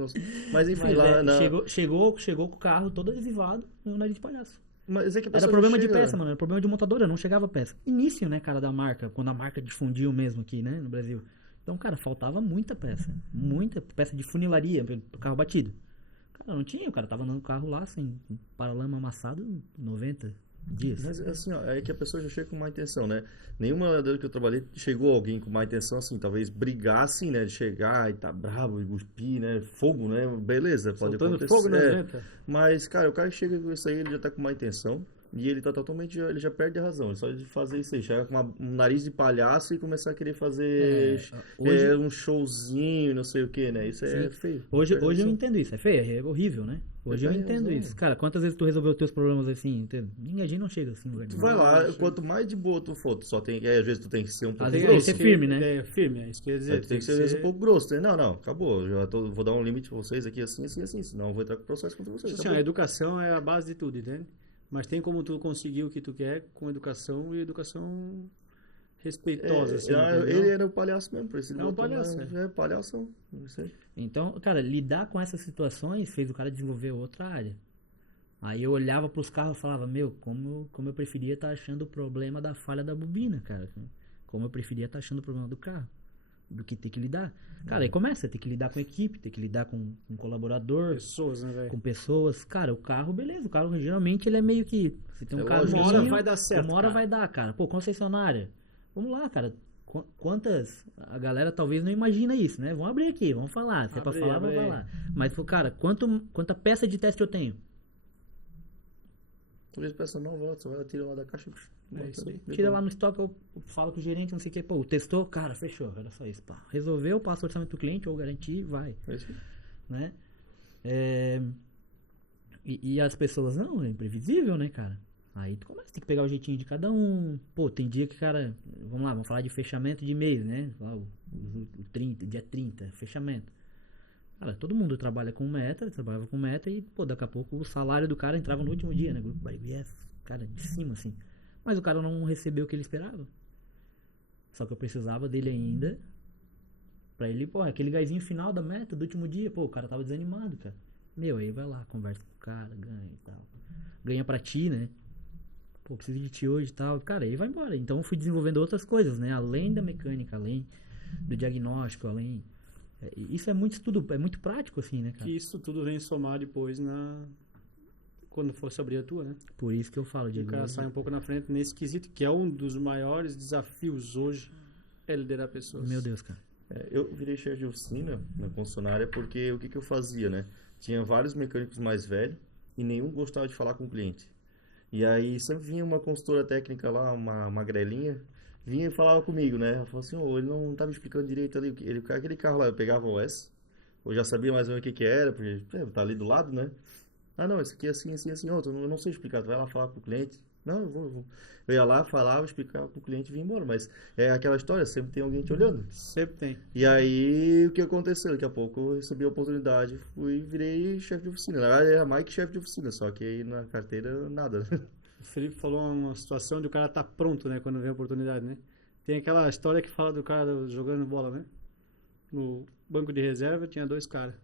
Mas enfim, Mas lá na... chegou com o carro todo adesivado e um nariz de palhaço. Mas é que a Era pessoa problema chega... de peça, mano. Era problema de montadora, não chegava peça. Início, né, cara, da marca. Quando a marca difundiu mesmo aqui, né, no Brasil. Então, cara, faltava muita peça. Muita peça de funilaria pro carro batido. Cara, não tinha. O cara tava andando com o carro lá, sem paralama amassado, 90 dias. Mas assim, ó, é que a pessoa já chega com má intenção, né? Nenhuma das que eu trabalhei chegou alguém com má intenção, assim, talvez brigar, assim, né? De chegar e tá bravo e cuspir, né? Fogo, né? Beleza, pode Soltando acontecer. fogo na venta. Mas, cara, o cara que chega com isso aí, ele já tá com má intenção. E ele tá totalmente, ele já perde a razão. Ele só de fazer isso aí, chegar com um nariz de palhaço e começar a querer fazer hoje- um showzinho, não sei o que, né? Isso é Sim. feio. Hoje Perde a eu razão. entendo isso. É feio, é horrível, né? Hoje eu Tem entendo razão. isso. Cara, quantas vezes tu resolveu os teus problemas assim? Ninguém não chega assim, velho. Tu vai lá, quanto mais de boa tu for, tu só tem, às vezes tu tem que ser um pouco Às vezes grosso. tem que ser firme, né? É firme, é isso que quer dizer. Aí tu tem que ser às vezes um pouco grosso, né? Não, acabou. Vou dar um limite pra vocês aqui assim, senão eu vou entrar com o processo contra vocês. Assim, acabou. a educação é a base de tudo, entende? Mas tem como tu conseguir o que tu quer com educação e educação respeitosa, assim, entendeu? Ele era o palhaço mesmo, por isso ele É um botou palhaço, palhação. Isso aí. Então, cara, lidar com essas situações fez o cara desenvolver outra área. Aí eu olhava pros carros e falava, meu, como eu preferia estar achando o problema da falha da bobina, cara. Como eu preferia estar achando o problema do carro, do que ter que lidar. Cara, aí começa a ter que lidar com equipe, ter que lidar com colaborador, Pessoas, né, velho? com pessoas. Cara, o carro, beleza, o carro geralmente ele é meio que... Você tem um É carro lógico, uma hora vai dar certo, uma hora cara. vai dar, cara. Pô, concessionária. Vamos lá, cara. Quantas... A galera talvez não imagina isso, né? Vamos abrir aqui, vamos falar. Se é pra Abre, falar, abre vamos aí. falar. Mas, pô, cara, quanta peça de teste eu tenho? Talvez peça nova, você vai tirar lá da caixa. É isso aí. Tira lá no estoque, eu falo com o gerente, não sei o que. Pô, testou, cara, fechou. Era só isso, pá. Resolveu, passa o orçamento do cliente, ou garantir, vai. É isso aí. Né? E as pessoas, não, é imprevisível, né, cara? Aí tu começa a ter que pegar o jeitinho de cada um. Pô, tem dia que, cara, vamos falar de fechamento de mês, né? Lá, o 30, dia 30, fechamento. Cara, todo mundo trabalhava com meta e, pô, daqui a pouco o salário do cara entrava no último dia, né? Grupo by BS, cara, de cima, assim. Mas o cara não recebeu o que ele esperava. Só que eu precisava dele ainda pra ele, pô, aquele gásinho final da meta, do último dia, pô, o cara tava desanimado, cara. Meu, aí vai lá, conversa com o cara, ganha e tal. Ganha pra ti, né? Pô, preciso de ti hoje e tal. Cara, aí vai embora. Então eu fui desenvolvendo outras coisas, né? Além da mecânica, além do diagnóstico, além... Isso é muito estudo, é muito prático, assim, né, cara? Que isso tudo vem somar depois quando fosse abrir a tua, né? Por isso que eu falo, E o Diego. cara sai um pouco na frente nesse quesito, que é um dos maiores desafios hoje, é liderar pessoas. Meu Deus, cara. Eu virei chefe de oficina na concessionária porque o que que eu fazia, né? Tinha vários mecânicos mais velhos e nenhum gostava de falar com o cliente. E aí sempre vinha uma consultora técnica lá, uma magrelinha, vinha e falava comigo, né? Ela falou assim, ô, ele não tá me explicando direito ali, aquele carro lá, eu pegava o S, eu já sabia mais ou menos o que que era, porque tá ali do lado, né? Ah, não, esse aqui é assim, assim, assim, outro, eu não sei explicar, tu vai lá falar com o cliente. Não, eu vou. Eu ia lá, falava, explicava pro cliente e vinha embora, mas é aquela história, sempre tem alguém te olhando. Sempre tem. E aí, o que aconteceu? Daqui a pouco eu recebi a oportunidade, fui e virei chefe de oficina. Na verdade, era mais que chefe de oficina, só que aí na carteira, nada. O Felipe falou uma situação de o cara tá pronto, né? Quando vem a oportunidade, né? Tem aquela história que fala do cara jogando bola, né? No banco de reserva tinha 2 caras.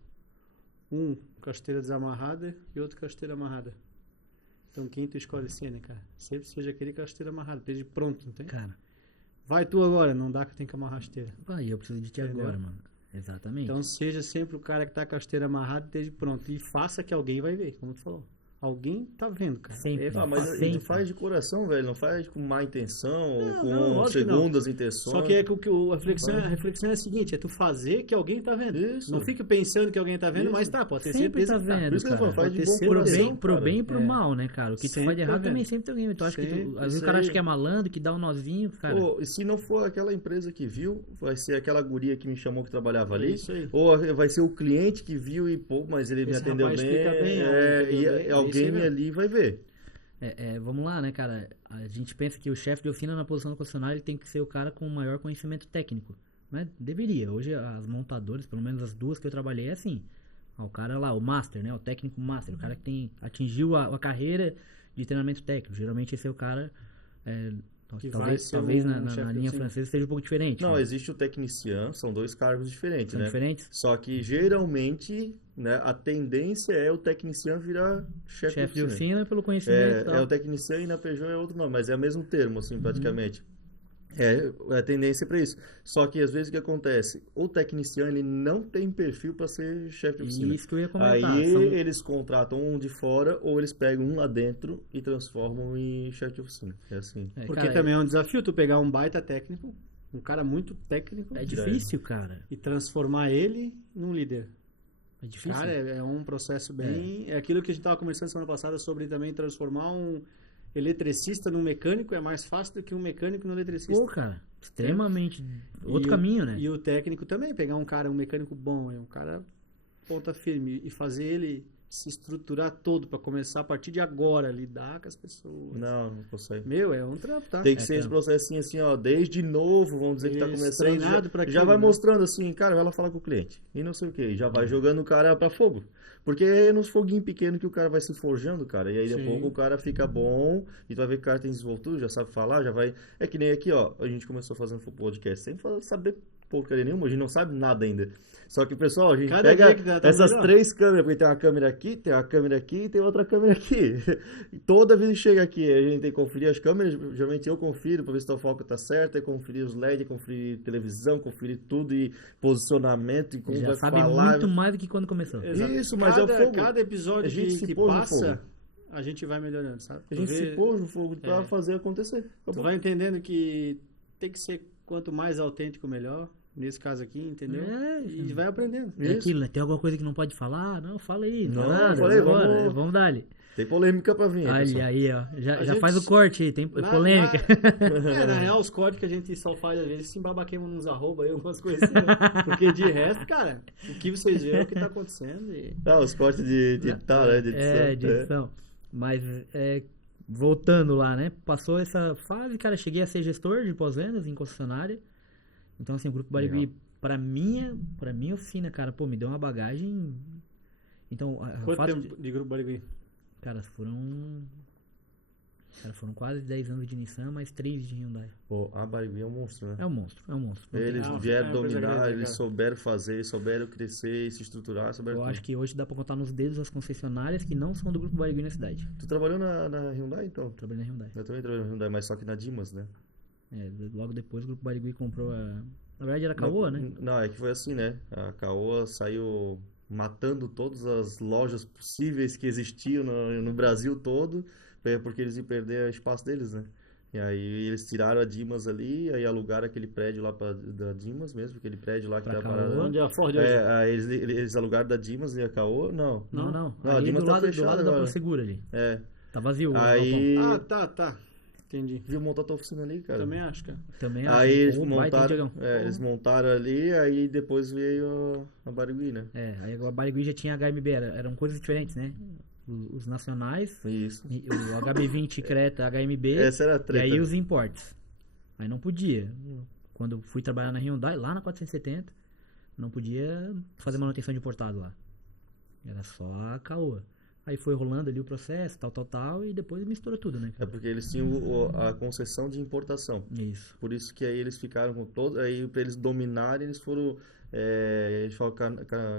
Um com a esteira desamarrada e outro com a esteira amarrada. Então quem tu escolhe ser, né, cara? Sempre seja aquele com a esteira amarrada, esteja pronto, não tem? Cara, Vai tu agora, não dá que eu tenho que amarrar a esteira. vai, eu preciso de ti Entendeu? agora, mano. Exatamente. Então seja sempre o cara que tá com a esteira amarrada e esteja pronto. E faça que alguém vai ver, como tu falou. Alguém tá vendo, cara. Sempre. É Ah, mas fácil. ele faz de coração, velho, não faz com má intenção, ou com lógico que não. segundas intenções. Só que é que a reflexão é a seguinte, é tu fazer que alguém tá vendo. Isso. Não fique pensando que alguém tá vendo, Isso. mas tá, pode ter Sempre certeza tá que tá. vendo, Por isso que eu cara. falo, faz Pode de ter bom certeza. coração, Pro cara. bem e pro É. mal, né, cara? O que tu Sempre faz de tá errado vendo. também sempre tem alguém. Tu acha que Sempre, às vezes isso o cara aí. acha que é malandro, que dá um nozinho, cara. Pô, e se não for aquela empresa que viu, vai ser aquela guria que me chamou que trabalhava ali. Isso aí. Ou vai ser o cliente que viu e, pô, mas ele me Esse atendeu rapaz bem. explica bem, entendeu E bem, é isso alguém aí mesmo. ali vai ver. Vamos lá, né, cara? A gente pensa que o chefe de oficina na posição do concessionário ele tem que ser o cara com o maior conhecimento técnico. Mas deveria. Hoje as montadoras, pelo menos as duas que eu trabalhei, é assim. O cara lá, o master, né? O técnico master. O cara que atingiu a carreira de treinamento técnico. Geralmente esse é o cara. Que vai Talvez, ser talvez um na chefe de linha oficina. francesa seja um pouco diferente. Não, né? existe o tecnician, são dois cargos diferentes, São né? diferentes? Só que geralmente, né, a tendência é o tecnician virar chefe Chefe de de oficina. oficina pelo conhecimento e tal. É o tecnician e na Peugeot é outro nome, mas é o mesmo termo, assim, praticamente. É a tendência para isso. Só que às vezes o que acontece? O tecnician ele não tem perfil para ser chefe de oficina. Isso que eu ia comentar. Aí São- eles contratam um de fora ou eles pegam um lá dentro e transformam em chefe de oficina. É assim. Porque cara, também é um desafio tu pegar um baita técnico, um cara muito técnico, é difícil, cara. e transformar ele num líder. É difícil. Cara, é um processo bem... É aquilo que a gente estava conversando semana passada sobre também transformar um eletricista num mecânico é mais fácil do que um mecânico no eletricista. Pô, cara, extremamente. Outro E caminho, né? E o técnico também, pegar um cara, um mecânico bom, um cara ponta firme e fazer ele se estruturar todo para começar a partir de agora a lidar com as pessoas. Não consegue. Meu, é um trampo, tá? Tem que É, ser esse cara. processinho assim, ó, desde novo, vamos dizer que tá Isso, começando. treinado já, pra já aquilo, vai né? mostrando assim, cara, vai lá falar com o cliente. E não sei o que. Já vai jogando o cara pra fogo. Porque é nos foguinhos pequenos que o cara vai se forjando, cara. E aí daqui a Sim. pouco o cara fica bom. E tu vai ver que o cara tem desenvoltura, já sabe falar, já vai. É que nem aqui, ó. A gente começou fazendo podcast sem saber porcaria nenhuma, a gente não sabe nada ainda. Só que, pessoal, a gente Cada dia que pega tá essas melhor. 3 câmeras, porque tem uma câmera aqui, tem uma câmera aqui e tem outra câmera aqui. E toda vez que chega aqui, a gente tem que conferir as câmeras, geralmente eu confiro para ver se o foco tá certo, é conferir os LED, conferir televisão, conferir tudo e posicionamento e como Já vai sabe falar. muito mais do que quando começou. Exato. Isso, mas é o fogo. Cada episódio A gente que, se que pôs no passa, fogo. a gente vai melhorando, sabe? A gente se pôs no fogo para É. fazer acontecer. Tu Acabou. vai entendendo que tem que ser quanto mais autêntico, melhor. Nesse caso aqui, entendeu? É, E vai aprendendo. É aquilo, né? Tem alguma coisa que não pode falar? Não, fala aí. Não, Não, nada, falei, vambora, vamos- vamos dar-lhe. Tem polêmica para vir, Olha pessoal. aí, ó. Já A gente- faz o corte aí, tem polêmica. Na real, os códigos que a gente só faz, às vezes, se embabaqueamos nos arroba aí, algumas coisas assim. Né? Porque de resto, cara, o que vocês veem é o que tá acontecendo. E... Ah, os cortes de tal, né? De edição. É, de edição. Mas, voltando lá, né? Passou essa fase, cara, cheguei a ser gestor de pós-vendas em concessionária. Então, assim, o Grupo Barigui, pra minha oficina, cara, pô, me deu uma bagagem. Então, o Quanto fato tempo de Grupo Barigui? Cara, foram quase 10 anos de Nissan, mais 3 de Hyundai. Pô, a Barigui é um monstro, né? É um monstro. Eles Não, vieram é uma coisa dominar, grande, eles cara. souberam fazer, souberam crescer, se estruturar, souberam Eu tudo. acho que hoje dá pra contar nos dedos as concessionárias que não são do Grupo Barigui na cidade. Tu trabalhou na Hyundai, então? Trabalhei na Hyundai. Eu também trabalhei na Hyundai, mas só que na Dimas, né? Logo depois o Grupo Barigui comprou a... Na verdade era a Caoa, né? Não, é que foi assim, né? A Caoa saiu matando todas as lojas possíveis que existiam no Brasil todo, porque eles iam perder o espaço deles, né? E aí eles tiraram a Dimas ali, aí alugaram aquele prédio lá da Dimas mesmo, aquele prédio lá que Pra tá Caoa. parado. Onde é a Ford hoje? Aí eles alugaram da Dimas e a Caoa? Não. Não, não. Não, a Ali Dimas do tá lado, do fechada lado da agora. Prosegura ali. É. Tá vazio o galpão. Aí. Ah, tá. Entendi. Viu montar tua oficina ali, cara? Também acho, cara. Também acho. Aí eles Pô, baita, hein, montaram, Diegão? eles montaram ali, aí depois veio a Barigui, né? Aí a Barigui já tinha HMB, eram coisas diferentes, né? Os nacionais, Isso. o HB20 Creta, HMB, Essa era a e treta. aí os importes. Aí não podia. Quando eu fui trabalhar na Hyundai, lá na 470, não podia fazer manutenção de importado lá. Era só a Caoa. Aí foi rolando ali o processo, tal, e depois misturou tudo, né? É porque eles tinham a concessão de importação. Isso. Por isso que aí eles ficaram com todo. Aí pra eles dominarem, eles foram. Eles falam,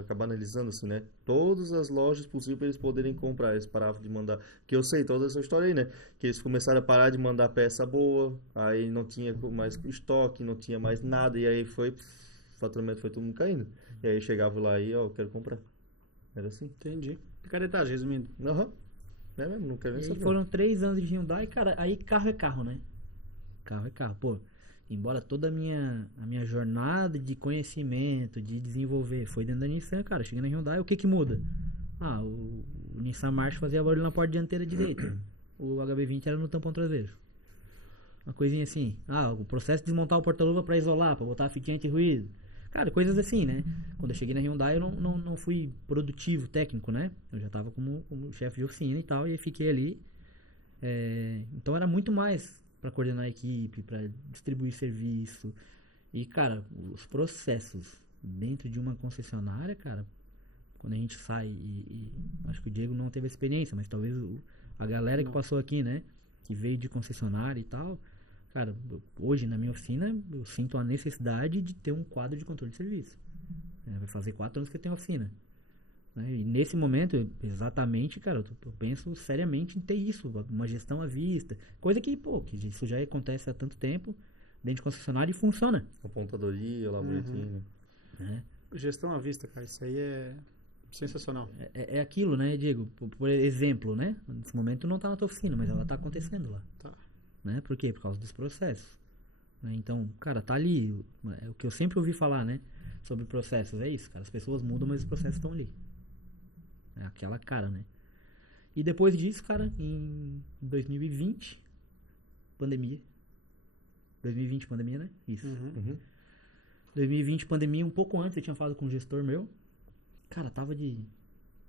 cabanalizando assim, né? Todas as lojas possíveis pra eles poderem comprar. Eles paravam de mandar. Que eu sei toda essa história aí, né? Que eles começaram a parar de mandar peça boa. Aí não tinha mais estoque, não tinha mais nada. E aí foi. O faturamento foi todo mundo caindo. E aí chegava lá e, ó, eu quero comprar. Era assim. Entendi. Picaretagem, resumindo. Aham. É mesmo, não quero E nem aí saber. foram 3 anos de Hyundai, cara, aí carro é carro, né? Carro é carro. Pô, embora toda a minha jornada de conhecimento, de desenvolver, foi dentro da Nissan, cara, cheguei na Hyundai, o que que muda? O Nissan March fazia barulho na porta dianteira direita. O HB20 era no tampão traseiro. Uma coisinha assim. O processo de desmontar o porta-luva pra isolar, pra botar a fitinha anti-ruído. Cara, coisas assim, né? Quando eu cheguei na Hyundai, eu não fui produtivo, técnico, né? Eu já tava como chefe de oficina e tal, e aí fiquei ali. Então era muito mais pra coordenar a equipe, pra distribuir serviço. E, cara, os processos dentro de uma concessionária, cara, quando a gente sai acho que o Diego não teve experiência, mas talvez a galera que passou aqui, né? Que veio de concessionária e tal. Cara, hoje na minha oficina eu sinto a necessidade de ter um quadro de controle de serviço. Vai fazer 4 anos que eu tenho oficina. Né? E nesse momento, exatamente, cara, eu penso seriamente em ter isso, uma gestão à vista. Coisa que, que isso já acontece há tanto tempo dentro de concessionária e funciona. Apontadoria lá bonitinho. Né? Gestão à vista, cara. Isso aí é sensacional. É aquilo, né, Diego? Por exemplo, né? Nesse momento não tá na tua oficina, mas ela tá acontecendo lá. Tá. Né? Por quê? Por causa dos processos. Né? Então, cara, tá ali. É o que eu sempre ouvi falar, né? Sobre processos. É isso, cara. As pessoas mudam, mas os processos estão ali. É aquela cara, né? E depois disso, cara, em 2020, pandemia. 2020, pandemia, né? Isso. Uhum. 2020, pandemia, um pouco antes eu tinha falado com um gestor meu. Cara,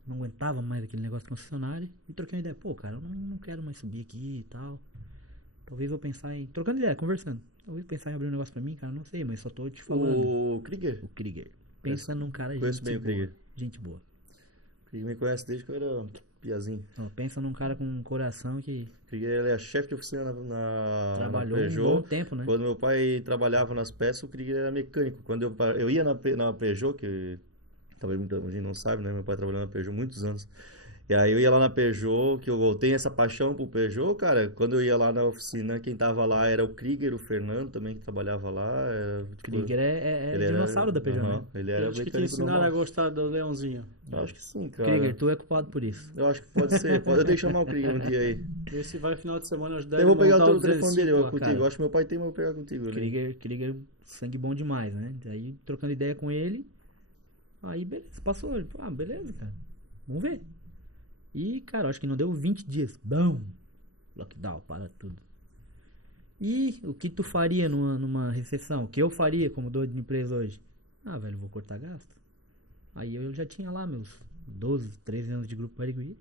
não aguentava mais aquele negócio de concessionário. E troquei uma ideia. Pô, cara, eu não quero mais subir aqui e tal. Talvez eu pensar em... Trocando ideia, conversando. Talvez pensar em abrir um negócio pra mim, cara, não sei, mas só tô te falando. O Krieger? O Krieger. Pensa num cara Conheço bem o boa. Krieger. Gente boa. O Krieger me conhece desde que eu era piazinho. Pensa num cara com um coração que... O Krieger, ele é chefe de oficina trabalhou na Peugeot. um bom tempo, né? Quando meu pai trabalhava nas peças, o Krieger era mecânico. Quando eu ia na Peugeot, que talvez muita gente não sabe, né? Meu pai trabalhou na Peugeot muitos anos. E aí eu ia lá na Peugeot, que eu tenho essa paixão por Peugeot, cara. Quando eu ia lá na oficina, quem tava lá era o Krieger, o Fernando também, que trabalhava lá. Krieger é dinossauro da Peugeot, né? Ele era Acho que te mecânico ensinaram a normal. gostar do Leãozinho. Eu acho que sim, cara. Krieger, tu é culpado por isso. Eu acho que pode ser. Eu tenho que chamar o Krieger um dia aí. Esse vai final de semana ajudar Eu ele a vou pegar montar o telefone dele ó, contigo. cara. Eu acho que meu pai tem, mas eu vou pegar contigo. Né? Krieger, sangue bom demais, né? Aí, trocando ideia com ele, aí beleza, passou. Ele falou, beleza, cara, vamos ver. E, cara, acho que não deu 20 dias. Bum! Lockdown, para tudo. E o que tu faria numa recessão? O que eu faria como dono de empresa hoje? Velho, vou cortar gasto. Aí eu já tinha lá meus 12, 13 anos de grupo Barigui.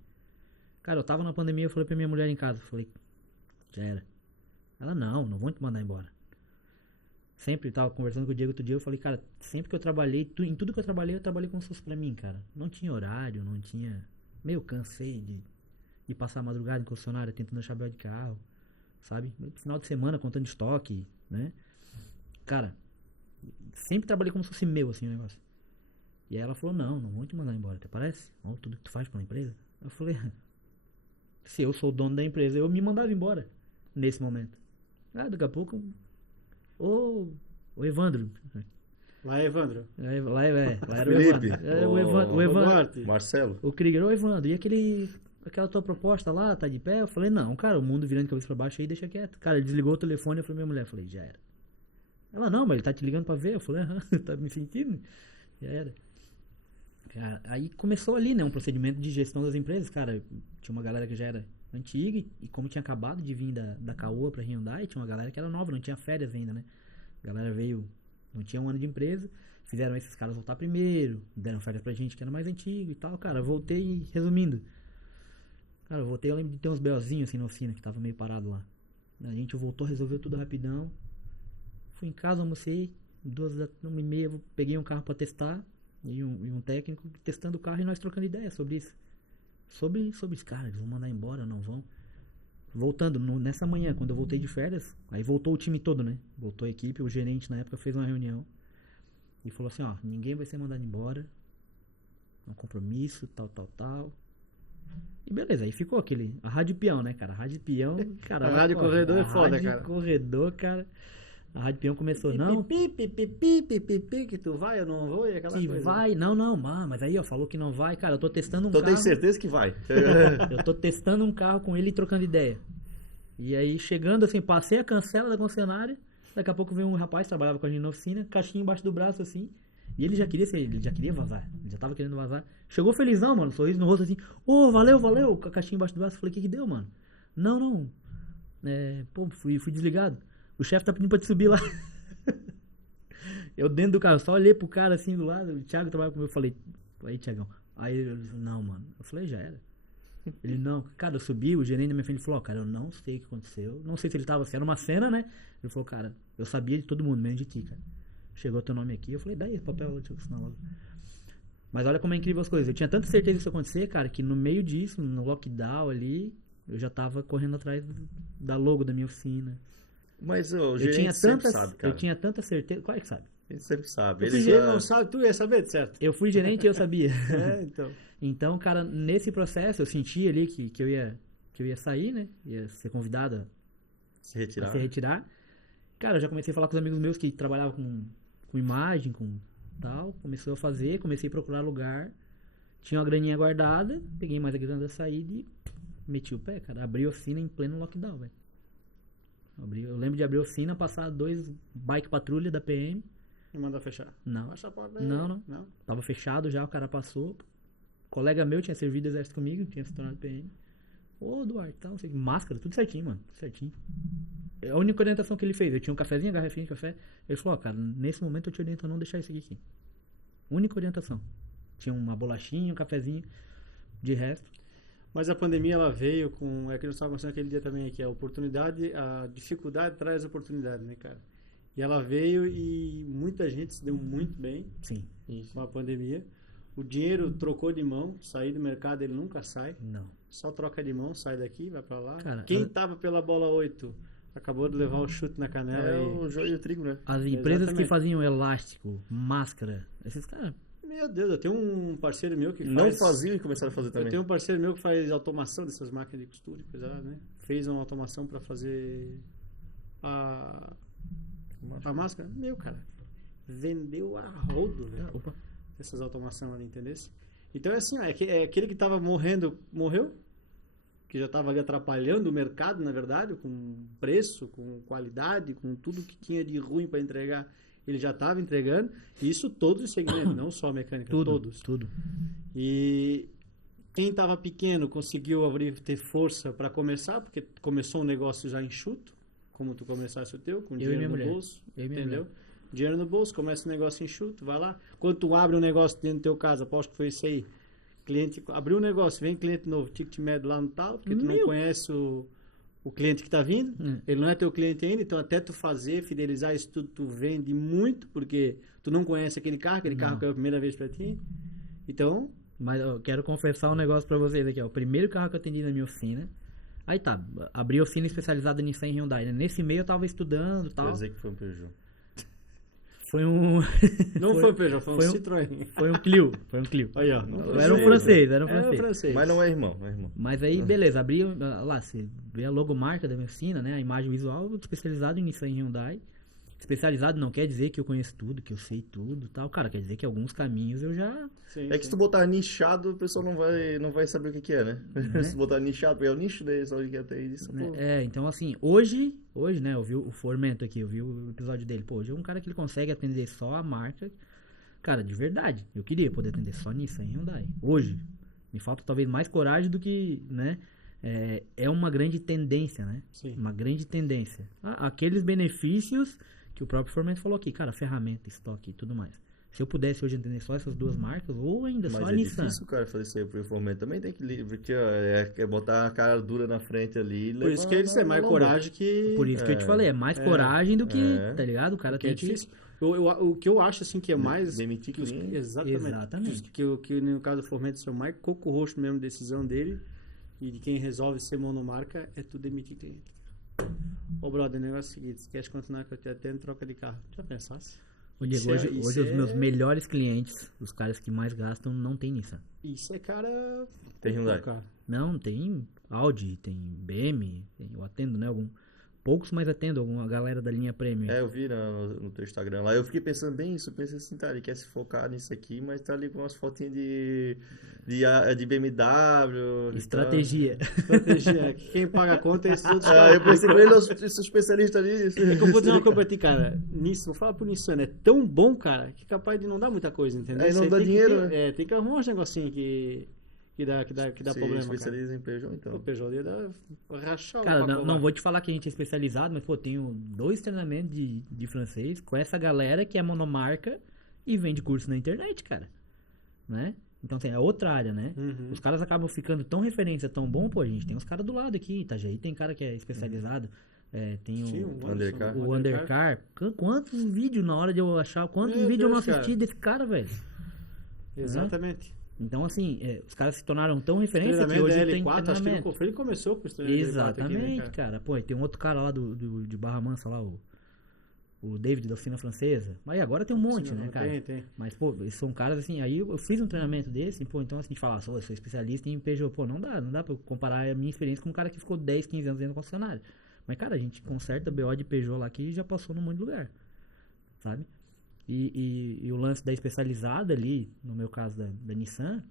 Cara, eu tava na pandemia, eu falei pra minha mulher em casa, falei, já era. Ela, não vou te mandar embora. Sempre tava conversando com o Diego outro dia, eu falei, cara, sempre que eu trabalhei, em tudo que eu trabalhei como se fosse pra mim, cara. Não tinha horário, não tinha... cansei de passar a madrugada em concessionária tentando achar chapéu de carro, sabe? No final de semana contando estoque, né? Cara, sempre trabalhei como se fosse meu, assim, o negócio. E aí ela falou, não vou te mandar embora, até parece? Olha tudo que tu faz pela empresa. Eu falei, se eu sou o dono da empresa, eu me mandava embora nesse momento. Daqui a pouco, ô Evandro. Vai, Evandro. Lá era Felipe, o Evandro. O Evandro. Marcelo. O Krieger, ô Evandro, e aquele aquela tua proposta lá, tá de pé? Eu falei, não, cara, o mundo virando de cabeça pra baixo aí, deixa quieto. Cara, ele desligou o telefone, eu falei, minha mulher, eu falei, já era. Ela, não, mas ele tá te ligando pra ver? Eu falei, aham, tá me sentindo? Já era. Cara, aí começou ali, né, um procedimento de gestão das empresas, cara, tinha uma galera que já era antiga, e como tinha acabado de vir da Caoa pra Hyundai, tinha uma galera que era nova, não tinha férias ainda, né, a galera veio, não tinha um ano de empresa, fizeram esses caras voltar primeiro, deram férias pra gente que era mais antigo e tal, cara, voltei, resumindo, cara, eu voltei, eu lembro de ter uns BOzinhos assim na oficina, que tava meio parado lá, a gente voltou, resolveu tudo rapidão, fui em casa, almocei, 2h30, peguei um carro pra testar, e um técnico testando o carro e nós trocando ideia sobre isso. Sobre os caras, eles vão mandar embora, não vão. Voltando, nessa manhã, quando eu voltei de férias, aí voltou o time todo, né? Voltou a equipe, o gerente na época fez uma reunião e falou assim, ó, ninguém vai ser mandado embora, é um compromisso, tal. E beleza, aí ficou a rádio peão, né, cara? A rádio peão, cara. A rádio corredor é foda, cara. Rádio corredor, cara. A rádio peão começou, não. Que tu vai, eu não vou, e aquela que coisa. vai, não, mas aí, ó, falou que não vai, cara, eu tô testando um Então carro. tem certeza que vai. Eu tô testando um carro com ele e trocando ideia. E aí, chegando assim, passei a cancela da concessionária, daqui a pouco veio um rapaz, trabalhava com a gente na oficina, caixinha embaixo do braço, assim, e ele já queria vazar, ele já tava querendo vazar. Chegou felizão, mano, sorriso no rosto, assim, valeu, com a caixinha embaixo do braço. Falei, que deu, mano? Não, fui desligado. O chefe tá pedindo pra te subir lá. Eu dentro do carro, só olhei pro cara assim do lado, o Thiago trabalhava comigo, eu falei, aí Thiagão, aí ele disse, não, mano, eu falei, já era. Ele, não, cara, eu subi, o gerente da minha frente falou, cara, eu não sei o que aconteceu, não sei se ele tava, se era uma cena, né? Ele falou, cara, eu sabia de todo mundo, menos de ti, cara. Chegou teu nome aqui, eu falei, daí esse papel, deixa eu assinar logo. Mas olha como é incrível as coisas, eu tinha tanta certeza disso acontecer, cara, que no meio disso, no lockdown ali, eu já tava correndo atrás da logo da minha oficina. Mas o gerente sempre sabe, cara. Eu tinha tanta certeza, claro que sabe. Ele sempre sabe. Ele não sabe, tu ia saber, certo? Eu fui gerente e eu sabia. Então. Então, cara, nesse processo eu senti ali que eu ia sair, né? Ia ser convidado a se retirar. Cara, eu já comecei a falar com os amigos meus que trabalhavam com imagem, com tal. Comecei a procurar lugar. Tinha uma graninha guardada, peguei mais a grana da saída e meti o pé, cara. Abri a oficina em pleno lockdown, velho. Eu lembro de abrir a oficina, passar 2 bike patrulha da PM. E mandar fechar. Não. Fecha a porta aí. Não. Tava fechado já, o cara passou. Colega meu tinha servido exército comigo, tinha se tornado PM. Ô, Duarte, tal, não sei, máscara, tudo certinho, mano. Tudo certinho. A única orientação que ele fez, eu tinha um cafezinho, garrafinha de café. Ele falou, ó, cara, nesse momento eu te oriento a não deixar isso aqui. Única orientação. Tinha uma bolachinha, um cafezinho. De resto. Mas a pandemia, ela veio com... É que nós estávamos conversando aquele dia também aqui. A oportunidade, a dificuldade traz oportunidade, né, cara? E ela veio e muita gente se deu muito bem. Sim. Com a pandemia. O dinheiro trocou de mão. Sair do mercado, ele nunca sai. Não. Só troca de mão, sai daqui, vai pra lá. Cara, quem tava pela bola 8 acabou de levar o chute na canela. É o joio e o trigo, né? As empresas Exatamente. que faziam elástico, máscara, esses caras... Meu Deus, eu tenho um parceiro meu que não faziam e começaram a fazer também. Eu tenho um parceiro meu que faz automação dessas máquinas de costura e coisa, né? Fez uma automação para fazer a máscara. Meu, cara, vendeu a rodo, velho. Opa. Essas automações ali, entendeu? Então é assim, ó, é aquele que tava morrendo, morreu, que já tava ali atrapalhando o mercado, na verdade, com preço, com qualidade, com tudo que tinha de ruim para entregar. Ele já estava entregando, isso todos os segmentos, não só a mecânica, todos. Tudo. E quem estava pequeno conseguiu ter força para começar, porque começou um negócio já enxuto, como tu começasse o teu, com dinheiro no bolso, entendeu? Dinheiro no bolso, começa um negócio enxuto, vai lá. Quando tu abre um negócio dentro do teu casa, aposto que foi isso aí, cliente, abriu um negócio, vem cliente novo, ticket médio lá no tal, porque tu não conhece o cliente que está vindo, ele não é teu cliente ainda, então até tu fazer, fidelizar isso tudo, tu vende muito, porque tu não conhece aquele carro caiu a primeira vez para ti. Então... Mas eu quero confessar um negócio para vocês aqui, ó. O primeiro carro que eu atendi na minha oficina, aí tá, abri a oficina especializada em Nissan e Hyundai, né? Nesse meio eu tava estudando e tal. Quer dizer que foi um Peugeot. Foi um... Não foi um Peugeot, foi um Citroën. Foi um Clio. Aí, ó. Era um francês. Mas não é irmão, Mas aí, beleza, abri lá, você vê a logomarca da minha oficina, né? A imagem visual especializada em Nissan e Hyundai. especializado não quer dizer que eu conheço tudo, que eu sei tudo e tal. Cara, quer dizer que alguns caminhos eu já... Sim, É que se tu botar nichado, o pessoal não vai saber o que é, né? Se tu botar nichado, porque é o nicho deles, onde que é ter isso, pô. Então assim, hoje, né, eu vi o Formento aqui, eu vi o episódio dele. Pô, hoje é um cara que ele consegue atender só a marca. Cara, de verdade, eu queria poder atender só Nissan e Hyundai. Hoje, me falta talvez mais coragem do que, né? É uma grande tendência, né? Sim. Uma grande tendência. Aqueles benefícios que o próprio Formento falou aqui, cara, ferramenta, estoque e tudo mais. Se eu pudesse hoje entender só essas duas marcas, ou ainda Mas só a é Nissan. difícil o cara fazer isso aí pro Fomento. Também tem que... Porque, ó, é botar a cara dura na frente ali e Por isso que eles têm mais lomba. coragem que... Por isso que eu te falei, é mais coragem do que, É. tá ligado? O cara que tem é difícil. O que eu acho, assim, que é mais... Demitir que os- cliente. Exatamente. Que no caso do Fomento, é o mais coco roxo mesmo, decisão dele. E de quem resolve ser monomarca, é tu demitir cliente. Ô, brother, o negócio é o seguinte, se queres continuar que eu te atendo, troca de carro. Já pensasse? Ô, Diego, Isso hoje os é- meus melhores clientes, os caras que mais gastam, não tem Nissan. Isso é cara... Tem Hyundai. Cara. Não, tem Audi, tem BM, eu atendo, né? Poucos, mas atendo alguma galera da linha Premium. Eu vi no teu Instagram lá. Eu fiquei pensando bem isso. Eu pensei assim, tá, ele quer se focar nisso aqui, mas tá ali com umas fotinhas de BMW. Estratégia. Estratégia. Quem paga a conta é esses outros Ah, caras. eu pensei que ele é o especialista nisso. É que eu vou dizer uma coisa pra ti, cara. Nisso, vou falar pro Nissan, é tão bom, cara, que é capaz de não dar muita coisa, entendeu? Aí não Isso dá tem que dinheiro, ter- né? tem que arrumar uns negocinhos que dá Se problema, cara. especializa em Peugeot, O então. Peugeot ia dar rachar Cara, o não pacovar. vou te falar que a gente é especializado, mas, pô, tenho 2 treinamentos de francês com essa galera que é monomarca e vende curso na internet, cara. Né? Então, assim, é outra área, né? Uhum. Os caras acabam ficando tão referência, tão bom, pô, a gente tem os caras do lado aqui, Itajaí tem cara que é especializado, tem Sim, o Undercar. o Undercar. Quantos vídeos na hora de eu achar, quantos Meu vídeos eu não Deus, assisti cara. desse cara, velho? Exatamente. Então, assim, os caras se tornaram tão referência que Treinamento hoje da tem L4, acho que treinamento. ele começou com o treinamento da L4 aqui, né, Exatamente, cara? cara. Pô, e tem um outro cara lá de Barra Mansa lá, o David da oficina francesa. Mas agora tem um monte, né, cara? Tem. Mas, pô, eles são caras assim, aí eu fiz um treinamento desse, pô, então assim, de falar, eu sou especialista em Peugeot, pô, não dá pra eu comparar a minha experiência com um cara que ficou 10, 15 anos dentro do concessionário. Mas, cara, a gente conserta BO de Peugeot lá que já passou num monte de lugar, sabe? E o lance da especializada ali, no meu caso da Nissan,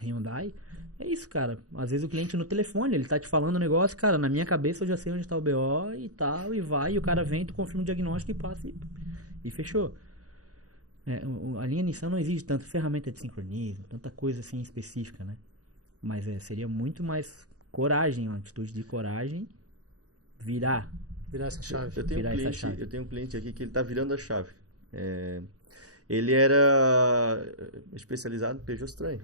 Hyundai, é isso, cara. Às vezes o cliente no telefone, ele tá te falando um negócio, cara, na minha cabeça eu já sei onde tá o BO e tal, e vai, e o cara vem, tu confirma o diagnóstico e passa e fechou. A linha Nissan não exige tanta ferramenta de sincronismo, tanta coisa assim específica, né? Mas seria muito mais coragem, uma atitude de coragem, virar. Virar essa chave. Virar essa chave. Eu tenho um cliente aqui que ele tá virando a chave. Ele era especializado em Peugeot estranho.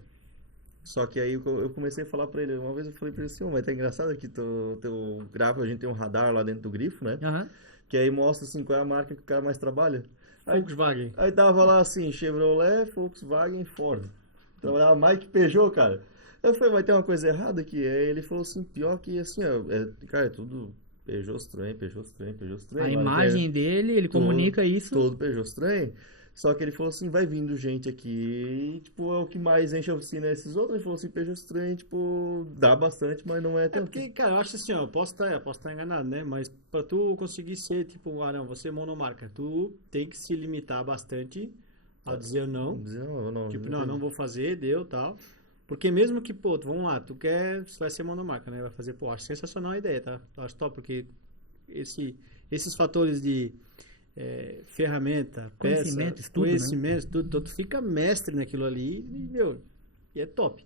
Só que aí eu comecei a falar pra ele, uma vez eu falei pra ele assim, mas tá engraçado que teu gráfico, a gente tem um radar lá dentro do grifo, né? Aham. Que aí mostra assim qual é a marca que o cara mais trabalha. Volkswagen. Aí tava lá assim, Chevrolet, Volkswagen, Ford. Trabalhava mais que Peugeot, cara. Eu falei, vai ter uma coisa errada aqui. Aí ele falou assim, pior que assim, cara, é tudo Peugeot estranho, Peugeot estranho, Peugeot estranho. A Mas imagem dele, ele comunica isso. todo Peugeot estranho. Só que ele falou assim, vai vindo gente aqui, e, tipo, é o que mais enche a oficina esses outros. Ele falou assim, Peugeot estranho, tipo, dá bastante, mas não é É tanto. porque, cara, eu acho assim, ó, eu posso estar enganado, né? Mas pra tu conseguir ser, tipo, não, você é monomarca, tu tem que se limitar bastante a dizer não. Não, Tipo, não vou fazer, deu, tal. Porque mesmo que, pô, vamos lá, você vai ser monomarca, né? Vai fazer, pô, acho sensacional a ideia, tá? Acho top, porque esses fatores de ferramenta, Conhecimento, peça, estudo, conhecimento, tudo, tu fica mestre naquilo ali e é top.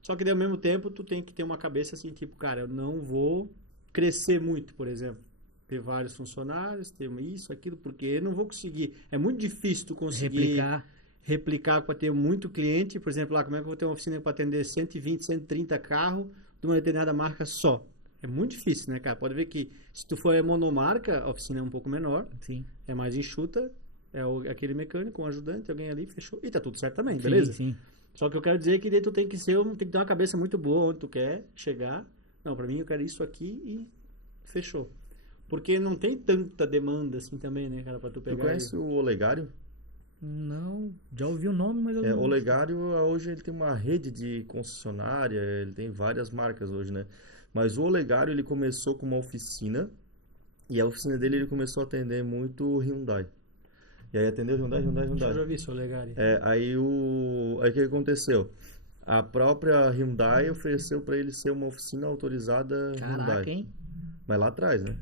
Só que, ao mesmo tempo, tu tem que ter uma cabeça assim, tipo, cara, eu não vou crescer muito, por exemplo. Ter vários funcionários, ter isso, aquilo, porque eu não vou conseguir. É muito difícil tu conseguir replicar para ter muito cliente. Por exemplo, lá, como é que eu vou ter uma oficina para atender 120, 130 carros de uma determinada marca só? É muito difícil, né, cara? Pode ver que se tu for monomarca, a oficina é um pouco menor, Sim. é mais enxuta, aquele mecânico, um ajudante, alguém ali, fechou. E tá tudo certo também, beleza? Sim. Só que eu quero dizer que daí tu tem que ter uma cabeça muito boa onde tu quer chegar. Não, pra mim eu quero isso aqui e fechou. Porque não tem tanta demanda assim também, né, cara, pra tu pegar. Tu conhece o Olegário? Não, já ouvi o nome, mas eu não... O Olegário, hoje ele tem uma rede de concessionária, ele tem várias marcas hoje, né? Mas o Olegário, ele começou com uma oficina E a oficina dele, ele começou a atender muito Hyundai. E aí atendeu Hyundai. Eu já vi isso, Legari. Aí o que aconteceu? A própria Hyundai ofereceu para ele ser uma oficina autorizada Hyundai. Caraca, hein? Mas lá atrás, né?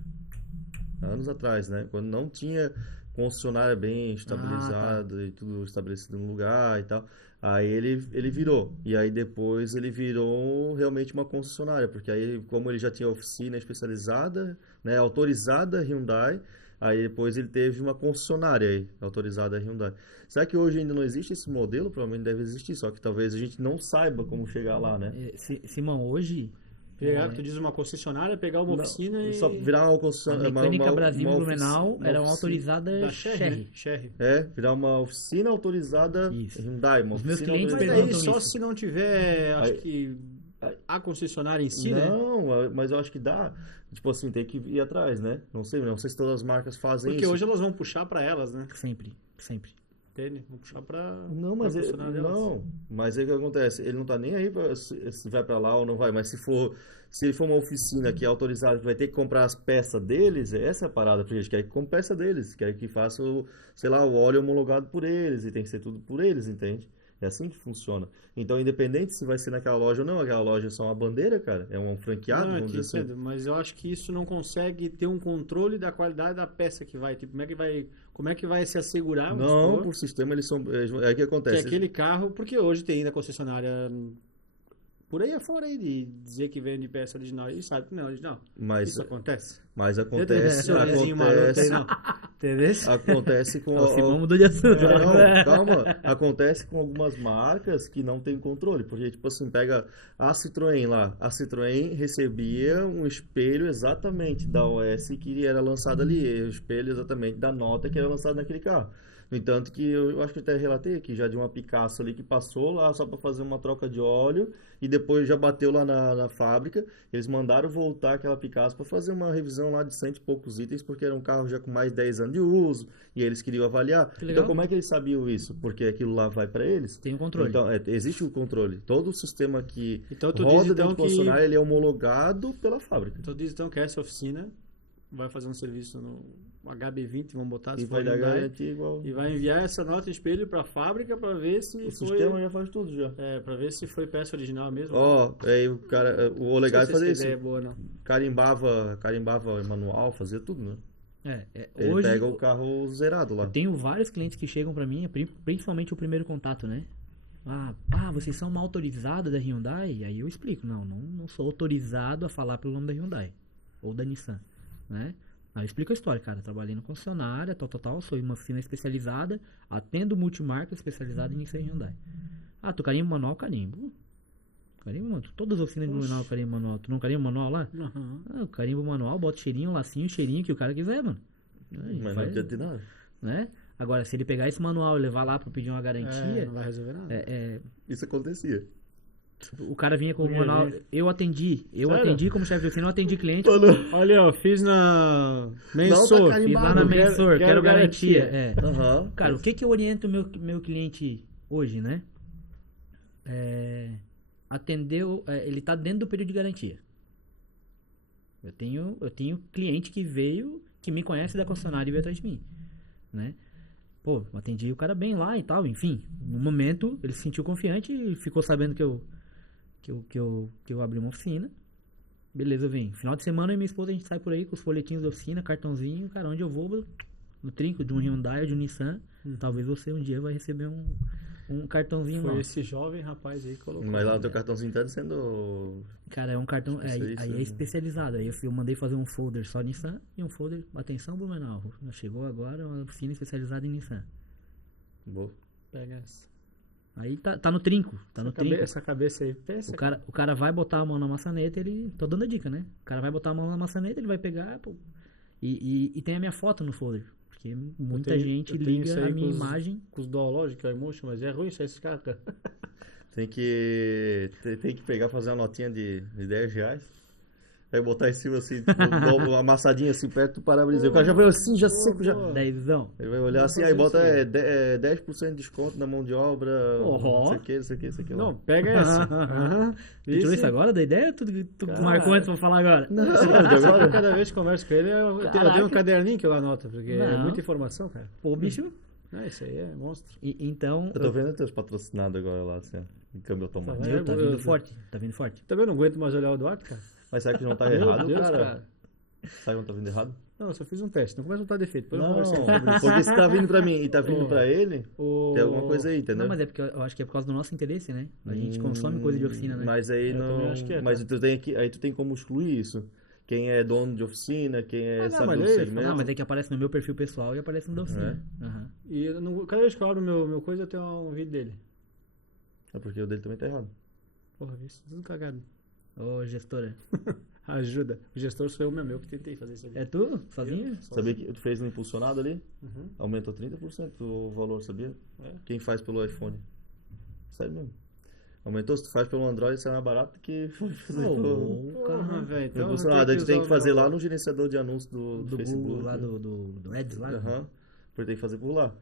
Anos atrás, né? Quando não tinha concessionária bem estabilizada e tudo estabelecido no lugar e tal. Aí ele virou. E aí depois ele virou realmente uma concessionária. Porque aí, como ele já tinha oficina especializada, né? Autorizada Hyundai. Aí depois ele teve uma concessionária aí, autorizada Hyundai. Será que hoje ainda não existe esse modelo? Provavelmente deve existir, só que talvez a gente não saiba como chegar lá, né? Simão, hoje... Tu diz uma concessionária, pegar uma oficina e... Só virar uma A concessionária... Mecânica Brasil e Blumenau eram autorizadas da Sherry. Sherry. Virar uma oficina autorizada Isso. Hyundai. Uma Os meus oficina clientes Mas autorizada- aí perguntam só isso. se não tiver, acho que a concessionária em si, né? Não, mas eu acho que dá. Tipo assim, tem que ir atrás, né? Não sei se todas as marcas fazem Porque isso. hoje elas vão puxar pra elas, né? Sempre, sempre. Entende? Vão puxar pra Não, mas pra concessionária delas. mas aí o que acontece? Ele não tá nem aí se vai pra lá ou não vai, mas se ele for uma oficina que é autorizada, que vai ter que comprar as peças deles, essa é a parada, porque a gente quer que compre peça deles, quer que faça o óleo homologado por eles, e tem que ser tudo por eles, entende? É assim que funciona. Então, independente se vai ser naquela loja ou não, aquela loja é só uma bandeira, cara, é um franqueado, Não, eu vamos te dizer assim. entendo, mas eu acho que isso não consegue ter um controle da qualidade da peça que vai. Tipo, como é que vai se assegurar, vamos Não, supor, por sistema eles são. É que que acontece. aquele carro, porque hoje tem ainda concessionária por aí afora aí de dizer que vende peça original e sabe que não é original. Mas, Isso acontece. mas acontece. Seu vizinho maroto aí, não. Entendeu? Acontece com. O Simão mudou de assunto. Não, calma. Acontece com algumas marcas que não tem controle. Porque, tipo assim, pega a Citroën lá. A Citroën recebia um espelho exatamente da OS que era lançado ali. O espelho exatamente da nota que era lançada naquele carro. No entanto, que eu acho que eu até relatei aqui já de uma Picasso ali que passou lá só para fazer uma troca de óleo e depois já bateu lá na fábrica. Eles mandaram voltar aquela Picasso para fazer uma revisão lá de cento e poucos itens, porque era um carro já com mais de 10 anos de uso e eles queriam avaliar. Que legal. Então, como é que eles sabiam isso? Porque aquilo lá vai para eles? Tem o controle. Então, existe o controle. Todo o sistema que Então, tu roda diz, dentro então, do concessionário, ele é homologado pela fábrica. Então diz então que essa oficina vai fazer um serviço no HB20, vamos botar, E se vai for dar Hyundai, garantia igual. e vai enviar essa nota de espelho para a fábrica para ver se O foi sistema já faz tudo já. para ver se foi peça original mesmo. Aí o cara, o Olegário Não sei fazia se essa isso. ideia é boa não. Carimbava manual, fazia tudo, né? Ele Hoje pega o carro zerado lá. eu tenho vários clientes que chegam pra mim, principalmente o primeiro contato, né? Vocês são uma autorizada da Hyundai? Aí eu explico, não sou autorizado a falar pelo nome da Hyundai ou da Nissan, né? Aí eu explico a história, cara, trabalhei na concessionária, tal, sou uma oficina especializada, atendo multimarca especializada em Nissan e Hyundai. Tu carimbo manual? Carimbo. Carimbo, mano. Todas as oficinas de Blumenau carimbo manual. Tu não carimbo manual lá? Uhum. Carimbo manual, bota cheirinho, lacinho, cheirinho que o cara quiser, mano. Aí, Mas não faz, adianta de nada. né? Agora, se ele pegar esse manual e levar lá pra pedir uma garantia, Não vai resolver nada. Isso acontecia. o cara vinha com o Vinha, manual. vinha. Eu atendi como chefe de oficina, eu atendi cliente. Olha, ó, fiz na Mensor, tá Fiz lá na Mensor, quero garantia. Aham. Cara, o que eu oriento o meu cliente hoje, né? Atendeu, ele tá dentro do período de garantia. Eu tenho cliente que veio, que me conhece da concessionária e veio atrás de mim, né? Pô, eu atendi o cara bem lá e tal, enfim. No momento, ele se sentiu confiante e ficou sabendo que eu abri uma oficina. Beleza, eu venho. Final de semana, eu e minha esposa, a gente sai por aí com os folhetinhos da oficina, cartãozinho, cara, onde eu vou, no trinco de um Hyundai ou de um Nissan, talvez você um dia vai receber um cartãozinho Foi lá. esse jovem rapaz aí que colocou. Mas lá no teu cartãozinho tá sendo. Cara, é um cartão, aí Especialista, é né? especializado. Aí eu mandei fazer um folder só Nissan e um folder, atenção Blumenau. Chegou agora uma oficina especializada em Nissan. Boa. Pega essa. Aí tá no trinco, Essa cabeça aí, pensa. O cara vai botar a mão na maçaneta, tô dando a dica, né? O cara vai botar a mão na maçaneta, ele vai pegar, pô, e tem a minha foto no folder. Porque muita gente eu tenho isso liga aí a minha com os- imagem. Com os Dualogic, que é emotion, mas é ruim isso aí, esses caras, cara. Tem que pegar, fazer uma notinha de R$10. Aí botar em cima assim, tipo, uma amassadinha assim perto do para-brisa. O cara já vai assim, já seco, já. Dezão. Ele vai olhar assim, aí bota 10% de desconto na mão de obra, não sei o que, não sei o que, não sei o que lá. Não, pega essa. Aham. Tu tirou isso agora da ideia? Tu marcou antes pra falar agora? Não, de Sabe, agora. cada vez que converso com ele, eu tenho Caraca. um caderninho que eu anoto, porque é Não. muita informação, cara. Pô, bicho. Isso aí é monstro. Então. Eu tô vendo teus patrocinados agora lá, assim, ó, em câmbio automático. Tá vendo? Tá vindo forte. Tá vindo forte. Também não aguento mais olhar o Duarte, cara. Mas será que não tá Meu errado, Deus, cara? Sabe onde tá vindo errado? Não, eu só fiz um teste. Não começa a botar defeito. Depois eu Não, converso sobre isso. porque se tá vindo pra mim e tá vindo Ô. pra ele, O- tem alguma coisa aí, entendeu? Não, mas é porque eu acho que é por causa do nosso interesse, né? A gente consome coisa de oficina, né? Mas aí Eu não. também acho que é, Mas tá? tu tem aqui, aí tu tem como excluir isso. Quem é dono de oficina, quem é Não, sabe mas do aí- segmento. Não, mas é que aparece no meu perfil pessoal e aparece no da oficina. Aham. E eu cada vez que eu abro meu coisa, eu tenho um vídeo dele. É porque o dele também tá errado. Porra, isso tudo cagado. Ô, gestora. Ajuda. O gestor sou eu mesmo, que tentei fazer isso ali. É tu? Sozinho? Sabia que tu fez no impulsionado ali? Uhum. Aumentou 30% o valor, sabia? É. Quem faz pelo iPhone. Sério mesmo. Aumentou, se tu faz pelo Android, sai mais barato que fazer pelo Porra, velho. Então, impulsionado. Aí tu tem que fazer lá no no gerenciador de anúncios do Do Facebook. Google, lá do Ads, lá. Aham. Porque tem que fazer por lá.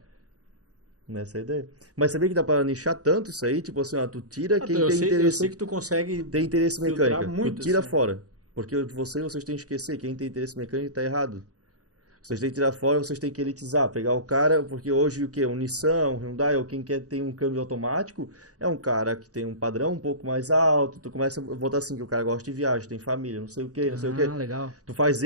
Nessa é a ideia. Mas sabia que dá pra nichar tanto isso aí? Tipo assim, ó, tu tira quem eu tem sei, interesse. Eu sei que tu consegue. Tem interesse filtrar mecânica. muito, Tu tira assim. fora. Porque vocês têm que esquecer. Quem tem interesse mecânico tá errado. Vocês têm que tirar fora, vocês têm que elitizar. Pegar o cara, porque hoje o que? Um Nissan, um Hyundai, ou quem quer ter um câmbio automático, é um cara que tem um padrão um pouco mais alto. Tu começa a botar assim, que o cara gosta de viagem, tem família, não sei o que, não sei o que. Ah, legal. Tu faz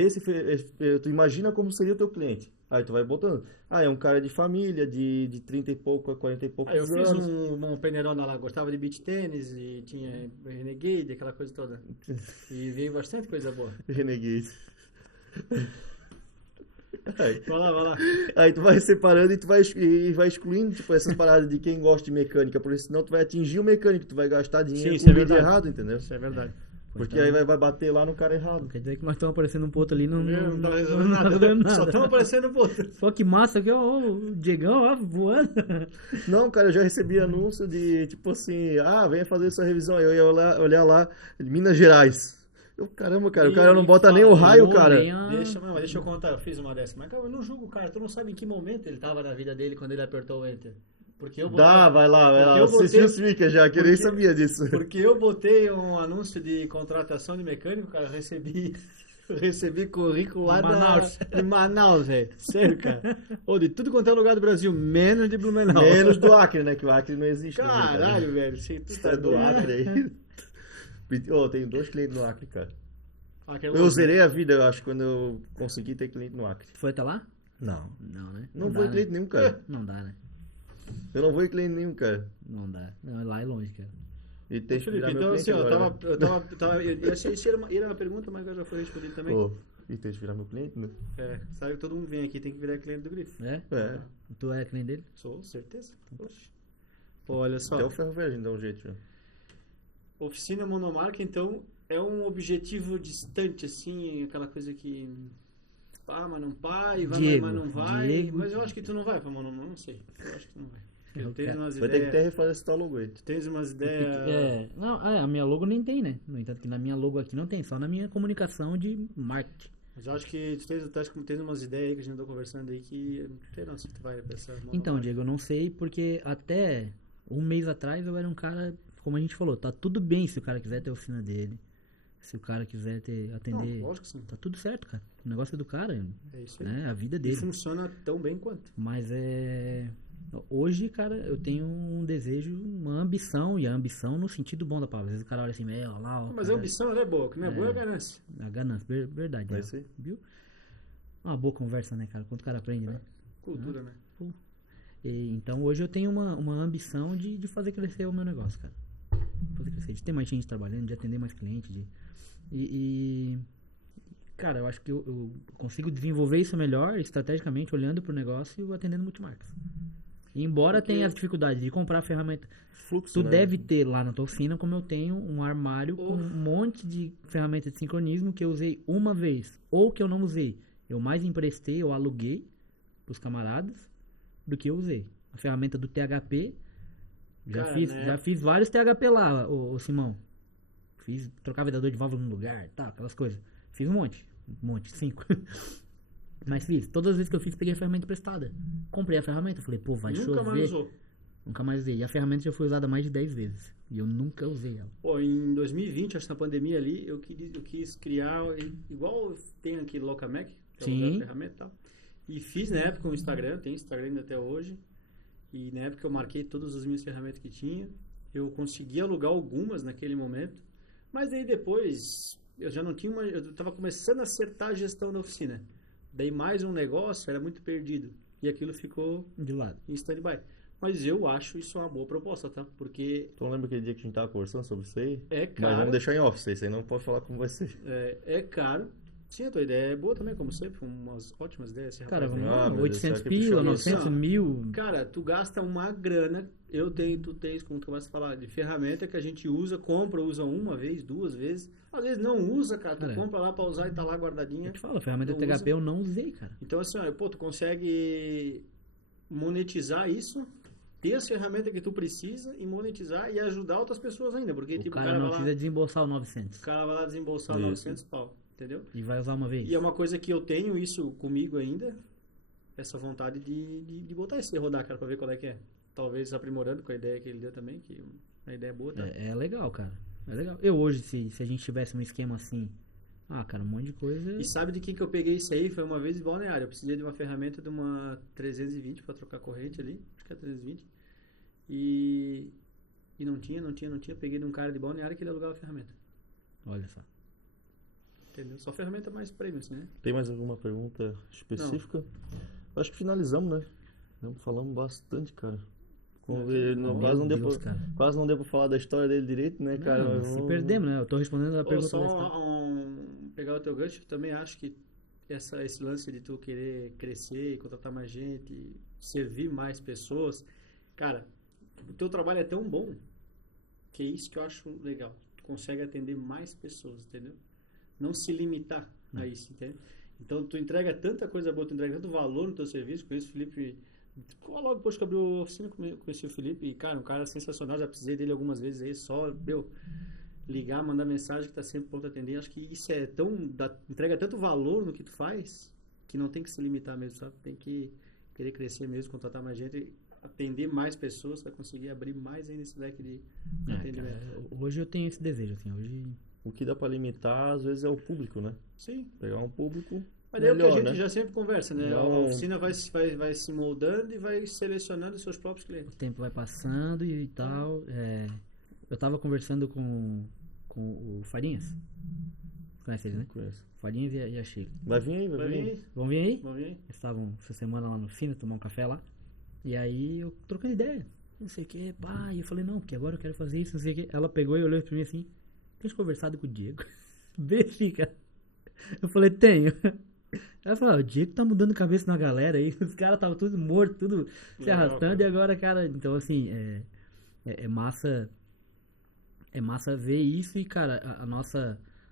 tu imagina como seria o teu cliente. Aí tu vai botando. Ah, é um cara de família, de 30 e pouco a 40 e poucos Eu fiz anos. um peneirona lá, gostava de beach tênis e tinha Renegade, aquela coisa toda. E veio bastante coisa boa. Renegade. Aí, Vai lá. aí tu vai separando e vai excluindo tipo, essas paradas de quem gosta de mecânica, porque senão tu vai atingir o mecânico, tu vai gastar dinheiro Sim, isso com é o vídeo verdade. errado, entendeu? Isso é verdade. Porque aí vai bater lá no cara errado. Quer dizer que nós estamos aparecendo um ponto ali, Não tá resolvendo não tá nada. resolvendo Só nada. estão aparecendo pô. Pô, que massa aqui, ó, o Diegão, ó, voando. Não, cara, eu já recebi anúncio de tipo assim, venha fazer essa revisão. Aí eu ia olhar lá, Minas Gerais. Eu, caramba, cara, o cara não bota nem o raio, cara. Deixa eu contar, eu fiz uma dessa. Mas cara, eu não julgo o cara, tu não sabe em que momento ele tava na vida dele quando ele apertou o Enter. Porque eu Vai lá. eu Você botei- justifica já, que eu nem porque- sabia disso. Porque eu botei um anúncio de contratação de mecânico, cara, eu recebi currículo lá de Manaus, velho. Sério, cara. Ou de tudo quanto é lugar do Brasil, menos de Blumenau. Menos do Acre, né? Que o Acre não existe. Caralho, velho. Você Você é do Acre aí. Eu tenho 2 clientes no Acre, cara. Aquele Eu zerei a vida, eu acho, quando eu consegui ter cliente no Acre. Foi até lá? Não. Não, né? Não dá, vou em né? cliente nenhum, cara. Não dá, né? Eu não vou em cliente nenhum, cara. Não dá. Não, lá é longe, cara. E tem que Felipe, virar meu então cliente assim, agora, né? eu achei que era uma pergunta, mas agora já foi respondido também. Pô, e tem que virar meu cliente, né? Sabe que todo mundo vem aqui tem que virar cliente do Grifo. É? É. Tu é cliente dele? Sou, certeza. Oxe. Pô, olha só. Até o ferro velho dá um jeito, já. Oficina monomarca, então, é um objetivo distante, assim, aquela coisa que pá, mas não pá, e vai, Diego, mas não vai. Diego. Mas eu acho que tu não vai pra monomarca, não sei. Eu acho que tu não vai. Porque Eu tu tens quero. umas Vai ter que até ideias. refazer esse tal logo aí. Tu tens umas ideias. É. Não, a minha logo nem tem, né? No entanto, que na minha logo aqui não tem, só na minha comunicação de marketing. Mas eu acho que tu tens umas ideias aí que a gente andou conversando aí que não sei não se tu vai pra essa monomarca. Então, Diego, eu não sei, porque até um mês atrás eu era um cara, como a gente falou, tá tudo bem se o cara quiser ter a oficina dele. Se o cara quiser atender. Não, lógico que sim. Tá tudo certo, cara. O negócio é do cara, É isso aí. né? A vida E dele. funciona tão bem quanto. Mas é. Hoje, cara, eu tenho um desejo, uma ambição, e a ambição no sentido bom da palavra. Às vezes o cara olha assim, olha lá, ó. Mas a cara, ambição ela é boa, o que não é boa é a ganância. a ganância, verdade. É né? isso aí. Viu? Uma boa conversa, né, cara? Quanto o cara aprende, né? Cultura, né? Então hoje eu tenho uma ambição de fazer crescer o meu negócio, cara. Fazer crescer, de ter mais gente trabalhando, de atender mais clientes. Cara, eu acho que eu consigo desenvolver isso melhor, estrategicamente, olhando pro negócio e atendendo multimarcas. Embora tenha as dificuldades de comprar ferramenta. Fluxo, Tu né? deve ter lá na tua oficina, como eu tenho, um armário com um monte de ferramentas de sincronismo que eu usei uma vez, ou que eu não usei. Eu mais emprestei, eu aluguei pros camaradas do que eu usei. A ferramenta do THP, Cara, né? já fiz vários THP lá, ô Simão. Trocar vedador de válvula no lugar, tá, aquelas coisas. Fiz um monte, 5. Mas fiz. Todas as vezes que eu fiz, peguei a ferramenta emprestada. Comprei a ferramenta, falei, pô, vai chover. Nunca mais usou. Nunca mais usei. E a ferramenta já foi usada mais de 10 vezes. E eu nunca usei ela. Pô, em 2020, acho que na pandemia ali, eu quis criar, igual tem aqui Locamec, que é Sim. a ferramenta e tal. E fiz na época um Instagram, tem Instagram ainda até hoje. E na época eu marquei todas as minhas ferramentas que tinha. Eu consegui alugar algumas naquele momento. Mas aí depois, eu já não tinha eu tava começando a acertar a gestão da oficina. Daí mais um negócio, era muito perdido. E aquilo ficou De lado. em stand-by. Mas eu acho isso uma boa proposta, tá? Porque Então lembra aquele dia que a gente tava conversando sobre isso aí? é Mas caro. vamos deixar em off, isso aí não pode falar como vai ser. É caro. Sim, a tua ideia é boa também, como sempre. Umas ótimas ideias. Esse Cara, rapaz vamos aí. lá, meu Deus, 800 será que pila, puxou 900 isso? mil. Cara, tu gasta uma grana. Eu tenho, tu tens, como tu vai falar, de ferramenta que a gente usa, compra, usa uma vez, 2 vezes. Às vezes não usa, cara. Tu Cara, compra lá pra usar e tá lá guardadinha. Eu te falo, a ferramenta Não THP usa. eu não usei, cara. Então, assim, ó, pô, tu consegue monetizar isso, ter as ferramentas que tu precisa e monetizar e ajudar outras pessoas ainda. Porque, O tipo, cara não precisa desembolsar o 900. o cara vai lá desembolsar Isso. 900 pau, entendeu? E vai usar uma vez. E é uma coisa que eu tenho isso comigo ainda, essa vontade de botar esse rodar, cara, pra ver qual é que é. Talvez aprimorando com a ideia que ele deu também, que a ideia é boa, tá? É legal, cara. É legal. Eu hoje, se a gente tivesse um esquema assim, cara, um monte de coisa. E sabe de quem que eu peguei isso aí? Foi uma vez em Balneário. Eu precisei de uma ferramenta de uma 320 pra trocar corrente ali, acho que é 320. E não tinha. Peguei de um cara de Balneário que ele alugava a ferramenta. Olha só. Entendeu? Só ferramenta mais premium, assim, né? Tem mais alguma pergunta específica? Acho que finalizamos, né? Falamos bastante, cara. Deus, cara. Quase não deu pra falar da história dele direito, né, cara? Não, Mas se vamos- perdemos, né? Eu tô respondendo a Pô, pergunta. só dessa. pegar o teu gancho, eu também acho que esse lance de tu querer crescer, contratar mais gente, servir mais pessoas, cara, o teu trabalho é tão bom que é isso que eu acho legal. Tu consegue atender mais pessoas, entendeu? Não se limitar a isso, entendeu? Então tu entrega tanta coisa boa, tu entrega tanto valor no teu serviço. Conheço o Felipe, logo depois que abriu a oficina, conheci o Felipe e, cara, um cara sensacional, já precisei dele algumas vezes aí, só, ligar, mandar mensagem que tá sempre pronto a atender. Acho que isso é entrega tanto valor no que tu faz, que não tem que se limitar mesmo, sabe? Tem que querer crescer mesmo, contratar mais gente, atender mais pessoas para conseguir abrir mais ainda esse leque de atendimento. Cara, hoje eu tenho esse desejo, assim. Hoje. O que dá pra limitar, às vezes, é o público, né? Sim. Pegar um público Mas é o que a melhor, gente né? já sempre conversa, né? A Não- oficina vai se moldando e vai selecionando os seus próprios clientes. O tempo vai passando e tal. Eu tava conversando com o Farinhas. Conhece ele, né? Conheço. Farinhas e a Sheila. Vai vir aí, vai Vai vir vir aí. aí? Vão vir aí? Vamos ver aí? Eles estavam essa semana lá no Fina, tomar um café lá. E aí eu trocando ideia. Não sei o que, pá. E eu falei, não, porque agora eu quero fazer isso, não sei o que. Ela pegou e olhou pra mim assim. Tens conversado com o Diego? Bem assim, cara. Eu falei, tenho. Ela falou, o Diego tá mudando cabeça na galera aí. Os caras estavam tudo morto, tudo se Legal, arrastando. cara. E agora, cara, então assim, é massa. É massa ver isso e, cara,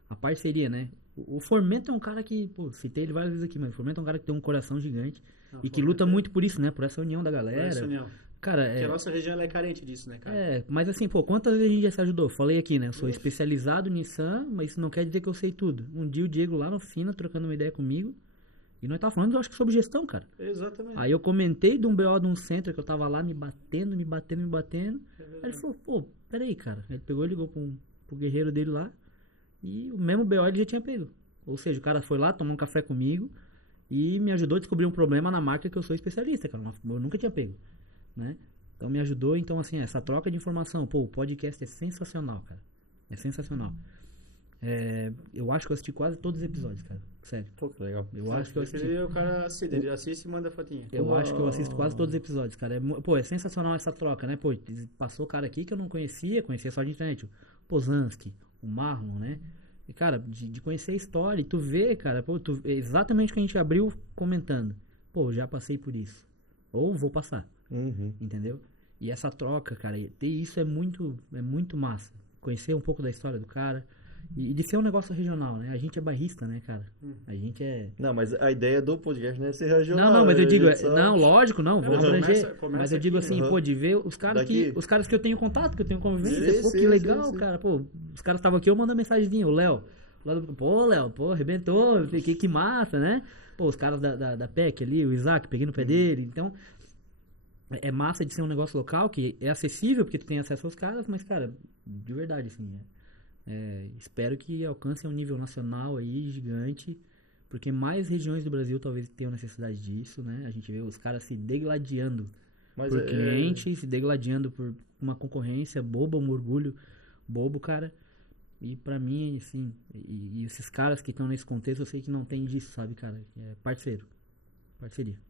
a parceria, né? O Formento é um cara que, pô, citei ele várias vezes aqui, mas o Formento é um cara que tem um coração gigante Não, e que Formento luta é- muito por isso, né? Por essa união da galera. Essa união. Cara, Porque a nossa região ela é carente disso, né, cara? mas assim, pô, quantas vezes a gente já se ajudou? Falei aqui, né? Eu sou especializado em Nissan, mas isso não quer dizer que eu sei tudo. Um dia o Diego lá na oficina, trocando uma ideia comigo, e nós tava falando, eu acho que sobre gestão, cara. Exatamente. Aí eu comentei de um BO de um centro que eu tava lá me batendo. Aí ele falou, pô, peraí, cara. Ele pegou e ligou pro guerreiro dele lá, e o mesmo BO ele já tinha pego. Ou seja, o cara foi lá, tomou um café comigo e me ajudou a descobrir um problema na marca que eu sou especialista, cara. Eu nunca tinha pego, né? Então me ajudou, então assim, essa troca de informação, pô, o podcast é sensacional, cara. É sensacional. Eu acho que eu assisti quase todos os episódios, cara. Sério. Pô, que legal. Eu acho que eu assisti. O cara assiste, ele assiste e manda a fotinha. Eu acho que eu assisto quase todos os episódios, cara. É sensacional essa troca, né? Pô, passou cara aqui que eu não conhecia só de internet. O Pozansky, o Marlon, né? E, cara, de conhecer a história. E tu vê, cara, pô, exatamente o que a gente abriu comentando. Pô, já passei por isso. Ou vou passar, Uhum. entendeu? E essa troca, cara, e ter isso é muito massa. Conhecer um pouco da história do cara. E de ser um negócio regional, né? A gente é bairrista, né, cara? A gente é... Não, mas a ideia do podcast não é ser regional. Não, mas eu digo, a gente só- não, lógico, não, vamos mas abranger. começa Mas eu digo aqui, assim, aham. pô, de ver os caras Daqui. que eu tenho contato, que eu tenho convivência, Sim, pô, sim, que legal, sim, sim. cara, pô, os caras estavam aqui, eu mando a mensagenzinha, o Léo, Pô, Léo, pô, arrebentou, que massa, né? Pô, os caras da PEC ali, o Isaac, peguei no pé dele. Então, é massa de ser um negócio local que é acessível porque tu tem acesso aos caras, mas, cara, de verdade, assim, espero que alcance um nível nacional aí gigante, porque mais regiões do Brasil talvez tenham necessidade disso, né? A gente vê os caras se degladiando por cliente, se degladiando por uma concorrência boba, um orgulho bobo, cara. E pra mim, assim, e esses caras que estão nesse contexto, eu sei que não tem disso, sabe, cara? É parceria.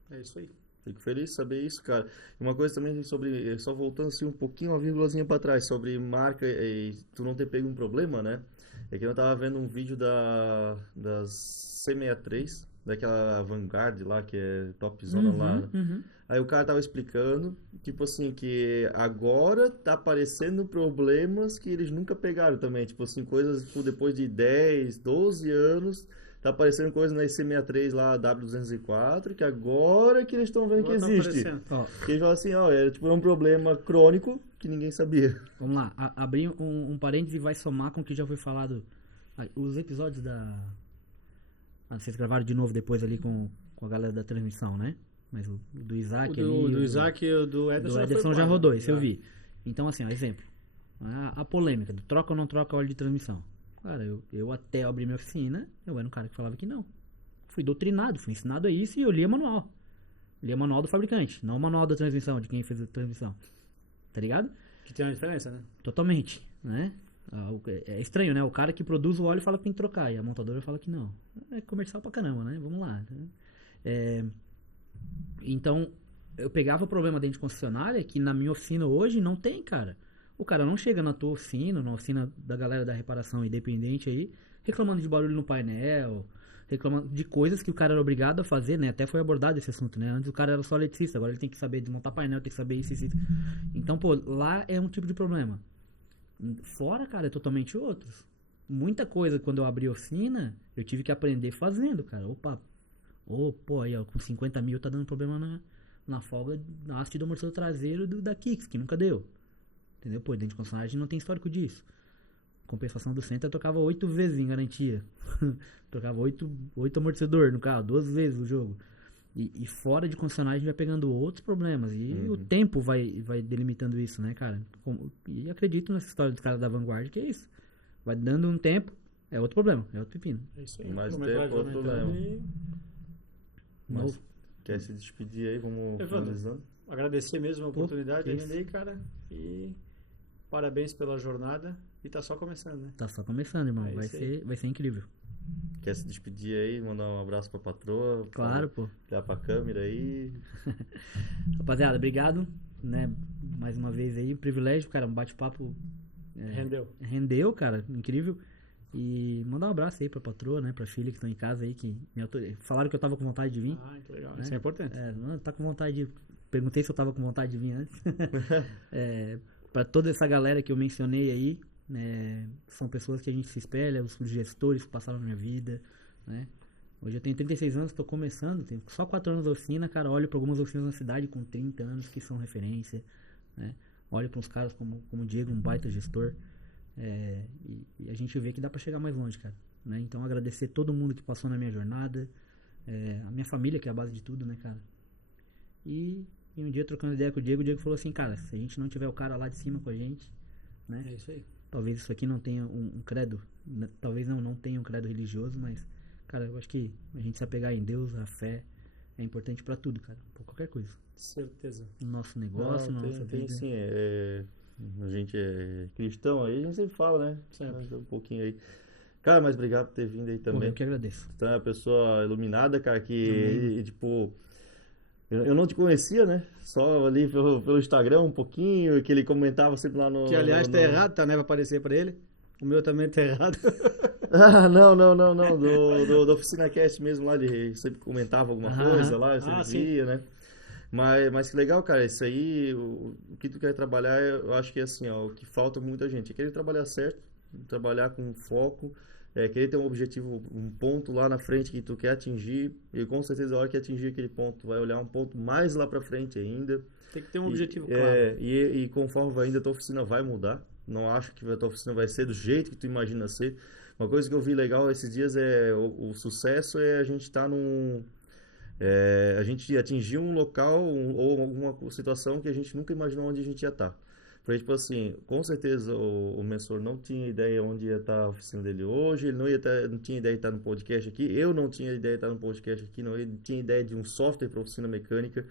É isso aí. Fico feliz de saber isso, cara. E uma coisa também sobre, só voltando assim um pouquinho, uma vírgulazinha pra trás, sobre marca e tu não ter pego um problema, né? É que eu tava vendo um vídeo das C63, daquela Vanguard lá, que é topzona lá. Aí o cara tava explicando, tipo assim, que agora tá aparecendo problemas que eles nunca pegaram também. Tipo assim, coisas tipo, depois de 10, 12 anos, tá aparecendo coisas na IC63 lá, W204, que agora que eles estão vendo Agora que tá existe. aparecendo. Ó, Que eles falam assim, ó, é um problema crônico que ninguém sabia. vamos lá, abrir um parênteses e vai somar com o que já foi falado. Os episódios vocês gravaram de novo depois ali com a galera da transmissão, né? Mas o do Isaac ali. Do Isaac e o do Ederson, do Ederson já foi rodou, embora, esse eu vi. Então, assim, ó, exemplo. A polêmica do troca ou não troca óleo de transmissão. Cara, eu até abrir minha oficina, eu era um cara que falava que não. Fui doutrinado, fui ensinado a isso e eu lia manual. Lia manual do fabricante, não o manual da transmissão, de quem fez a transmissão. Tá ligado? Que tem uma diferença, né? Totalmente, né? É estranho, né? O cara que produz o óleo fala que tem que trocar e a montadora fala que não. É comercial pra caramba, né? Vamos lá. Então, eu pegava o problema dentro de concessionária que na minha oficina hoje não tem, cara. O cara não chega na tua oficina, na oficina da galera da reparação independente aí, reclamando de barulho no painel, reclamando de coisas que o cara era obrigado a fazer, né? Até foi abordado esse assunto, né? Antes o cara era só eletricista, agora ele tem que saber desmontar painel, tem que saber isso. Então, pô, lá é um tipo de problema. Fora, cara, é totalmente outros. Muita coisa, quando eu abri a oficina, eu tive que aprender fazendo, cara. Pô, aí, ó, com 50 mil tá dando problema na folga, na haste do amortecedor traseiro da Kicks, que nunca deu. Entendeu? Pô, dentro de concessionária a gente não tem histórico disso. Compensação do centro, eu tocava 8 vezes em garantia. Trocava 8 amortecedor no carro, 2 vezes o jogo. E fora de concessionária a gente vai pegando outros problemas. E o tempo vai delimitando isso, né, cara? E acredito nessa história dos caras da Vanguard, que é isso. Vai dando um tempo, é outro problema, é outro pepino. É isso aí. Mais Como tempo, outro problema. Novo. Quer se despedir aí? Vamos Evandro, finalizando. Agradecer mesmo a oportunidade que de isso. vir aí, cara. E parabéns pela jornada. E tá só começando, né? Tá só começando, irmão. É Vai isso aí. ser incrível. Quer se despedir aí? Mandar um abraço pra patroa? Claro, pô. Olhar pra câmera aí. Rapaziada, obrigado, né? Mais uma vez aí, privilégio, cara, um bate-papo rendeu, cara, incrível. E mandar um abraço aí pra patroa, né? Pra filha que estão em casa aí, que falaram que eu tava com vontade de vir. Ah, que legal. né? Isso é importante. Não, tá com vontade de... Perguntei se eu tava com vontade de vir antes. Pra toda essa galera que eu mencionei aí, são pessoas que a gente se espelha, os gestores que passaram na minha vida, né? Hoje eu tenho 36 anos, tô começando, tenho só 4 anos de oficina, cara, olho pra algumas oficinas na cidade com 30 anos que são referência, né? Olho pra uns caras como o Diego, um baita gestor, e a gente vê que dá pra chegar mais longe, cara, né? Então agradecer todo mundo que passou na minha jornada, a minha família, que é a base de tudo, né, cara? E um dia trocando ideia com o Diego falou assim, cara, se a gente não tiver o cara lá de cima com a gente, né? É isso aí. Talvez isso aqui não tenha um credo, talvez não tenha um credo religioso, mas, cara, eu acho que a gente se apegar em Deus, a fé, é importante pra tudo, cara, pra qualquer coisa. Certeza. No nosso negócio, na nossa tem vida. sim, a gente é cristão aí, a gente sempre fala, né? Sempre. Um pouquinho aí. Cara, mas obrigado por ter vindo aí Pô, também. eu que agradeço. Tu é uma pessoa iluminada, cara, que, tipo... Eu não te conhecia, né? Só ali pelo Instagram um pouquinho, que ele comentava sempre lá no... Que, aliás, tá errado, tá, né? Pra aparecer pra ele. O meu também tá errado. Ah, não. Do Oficina Cast mesmo lá, ele sempre comentava alguma coisa lá, eu sempre via, né? Mas que legal, cara, isso aí, o que tu quer trabalhar, eu acho que é assim, ó, o que falta muita gente é querer trabalhar certo, trabalhar com foco, querer ter um objetivo, um ponto lá na frente que tu quer atingir, e com certeza a hora que atingir aquele ponto, tu vai olhar um ponto mais lá pra frente ainda. Tem que ter um objetivo claro. E conforme vai indo, a tua oficina vai mudar. Não acho que a tua oficina vai ser do jeito que tu imagina ser, Uma coisa que eu vi legal esses dias é o sucesso é a gente estar a gente atingir um local ou alguma situação que a gente nunca imaginou onde a gente ia estar. Porque, tipo assim, com certeza o Mensor não tinha ideia onde ia estar a oficina dele hoje, ele não tinha ideia de estar no podcast aqui, eu não tinha ideia de estar no podcast aqui, não, ele tinha ideia de um software para oficina mecânica.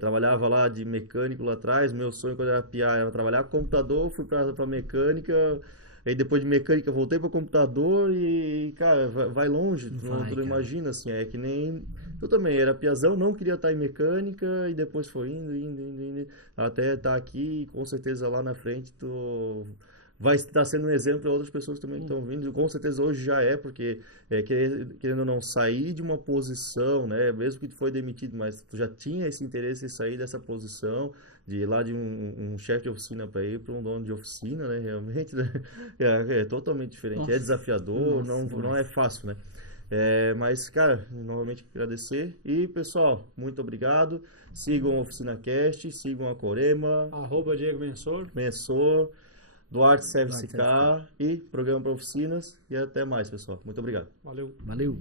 Trabalhava lá de mecânico lá atrás. Meu sonho quando era piá era trabalhar com computador. Fui para mecânica. Aí depois de mecânica voltei para computador e, cara, vai longe. Tu não Cara. imagina assim. É que nem. Eu também era piazão, não queria estar em mecânica e depois foi indo, até estar aqui. E com certeza lá na frente tu vai estar sendo um exemplo para outras pessoas que também estão vindo. Com certeza hoje já é, porque querendo ou não sair de uma posição, né? Mesmo que tu foi demitido, mas tu já tinha esse interesse em sair dessa posição, de ir lá de um chefe de oficina para ir para um dono de oficina, né? Realmente, né? É totalmente diferente. É Nossa, desafiador, nossa, não é demais. fácil, né? Mas, cara, novamente agradecer. E, pessoal, muito obrigado. Sigam a Oficina Cast, sigam a Corema, Diego Mensor. Mensor, Duarte Service Duarte Service Car. Car e Programa para Oficinas. E até mais, pessoal. Muito obrigado. Valeu. Valeu.